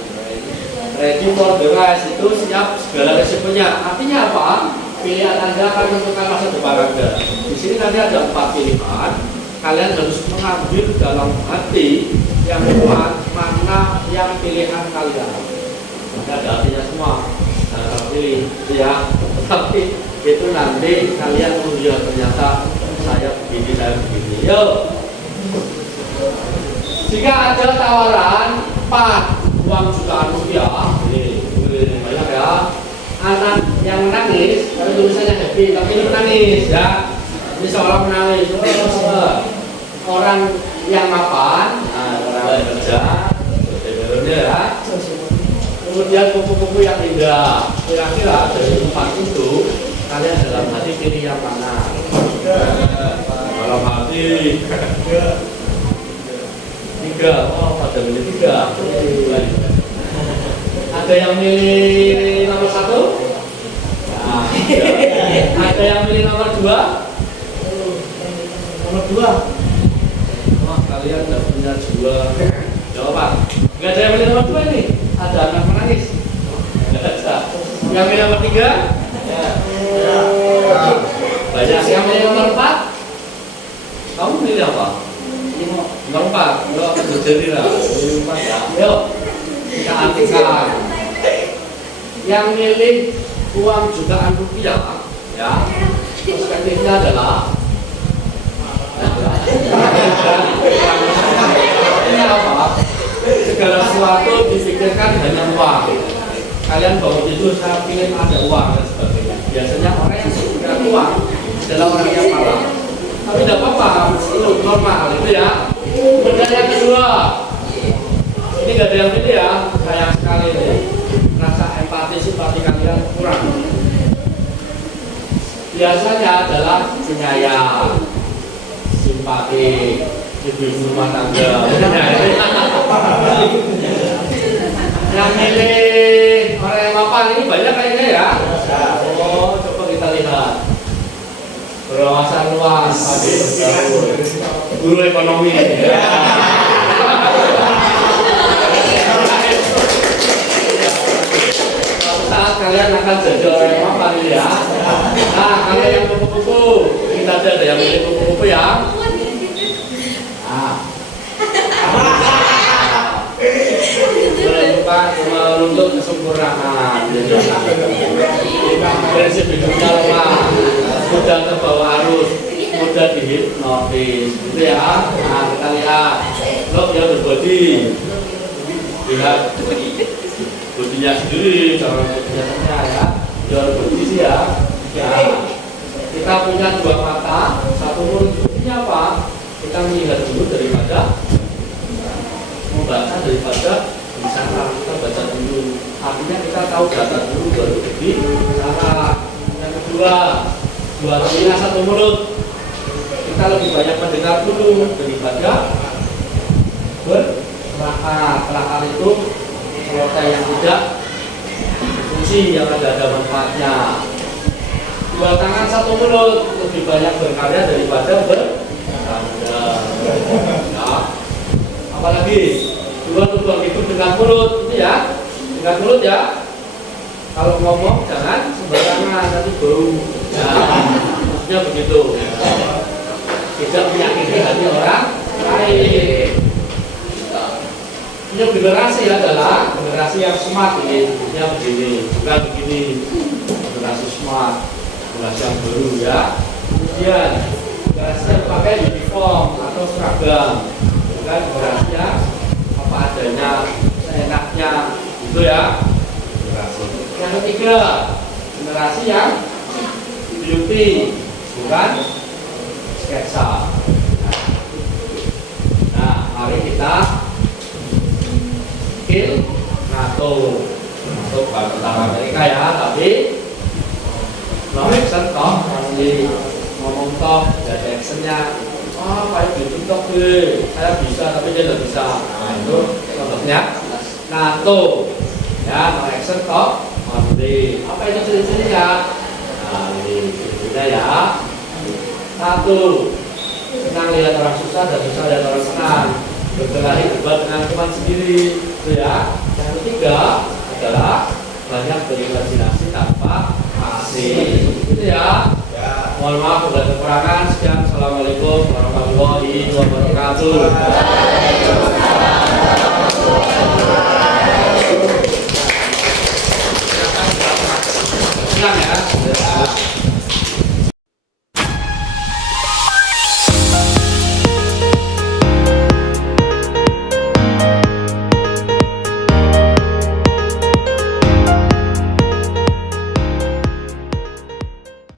ready for the rest, itu siap segala resikonya. Artinya apa? Pilihan Anda akan menentukan masa depan Anda. Di sini nanti ada 4 pilihan. Kalian harus mengambil dalam hati yang kuat mana yang pilihan kalian. Maka ada artinya semua. Nah, pilih itu ya. Tapi itu nanti kalian melihat ternyata saya begini. Yuk. Jika ada tawaran 4 uang jutaan rupiah, ini banyak ya. Anak yang menangis, tapi tulisannya happy, tapi ini menangis ya. Ini seorang menangis. Orang yang mapan, orang bekerja, ya. Kemudian kupu-kupu yang indah. Kira-kira dari 4 itu kalian dalam hati pilih yang mana? Dalam hati 3. Oh, pada milih 3. Ada yang milih nomor 1? Nah, ada yang milih nomor 2? Nomor 2. Wah, kalian tidak punya jiwa. Jawaban. Enggak ada yang milih nomor 2 ini. Ada anak menangis. Yang milih nomor 3? Ya. Banyak yang milih nomor 4. Kamu milih apa? Nomor 4. Yuk, terjadi lah. Milih 4 ya. Yuk, kita artikan. Yang milih uang jutaan rupiah, ya, perspektifnya adalah ini apa? Segala sesuatu dipikirkan hanya uang. Kalian bawa itu saya pilih ada uang dan sebagainya. Biasanya orang yang suka uang adalah orang yang malam. Tapi tidak apa-apa, itu normal itu ya. Kemudian yang kedua, ini nggak ada yang pilih ya, sayang sekali ini. Rasa empati simpati kalian kurang. Biasanya adalah penyayang, simpati, ibu-ibu rumah tangga. Yang milih orang yang mapan ini banyak kayaknya ya. Oh, coba kita lihat. Berwawasan luas, guru ekonomi. Saat kalian akan jadi orang yang mapan ya. Nah, kalian yang kupu-kupu, kita ada yang milih kupu-kupu ya. Menuntut kesempurnaan. Prinsip hidupnya lemah, mudah terbawa arus, mudah dihipnotis, gitu ya. Nah, kita lihat, lo dia berbody, lihat bodinya sendiri, cara bodinya ya, dia berbody sih ya. Nah, kita punya 2 mata, 1 mulut. Ini apa? Kita melihat dulu daripada membaca daripada bicara. Kita baca dulu, artinya kita tahu data dulu baru bicara. Yang kedua, 2 telinga 1 mulut. Kita lebih banyak mendengar dulu daripada berkelakar. Kelakar itu seloteh yang tidak fungsi, yang ada manfaatnya. 2 tangan 1 mulut, lebih banyak berkarya daripada bercanda. Ya. Apalagi 2 tubuh itu dengan mulut, itu ya, dengan mulut ya. Kalau ngomong jangan sembarangan, nanti bau. Ya, maksudnya begitu. Tidak menyakiti hati orang lain. Ini generasi adalah generasi yang smart ini, bentuknya begini, bukan begini. Generasi smart, generasi yang baru ya. Kemudian generasi yang pakai uniform atau seragam, bukan generasi yang apa adanya, seenaknya, gitu ya. Generasi. Yang ketiga, generasi yang beauty, bukan sketsa. Nah, mari kita kill NATO bukan tentara Amerika ya, tapi no action toh, masih ngomong toh, ada actionnya. Oh, kayak di TikTok deh, saya bisa tapi dia tidak bisa. Nah, itu contohnya NATO ya, no action toh, only. Apa itu ciri-cirinya? Nah, Nah, ini berikutnya ya. Satu, senang lihat orang susah dan susah lihat orang senang. Berkelahi debat dengan teman sendiri, itu ya. Yang ketiga adalah banyak berimajinasi tanpa aksi, itu ya. Mohon maaf bila kekurangan. Sekian, assalamualaikum warahmatullahi wabarakatuh.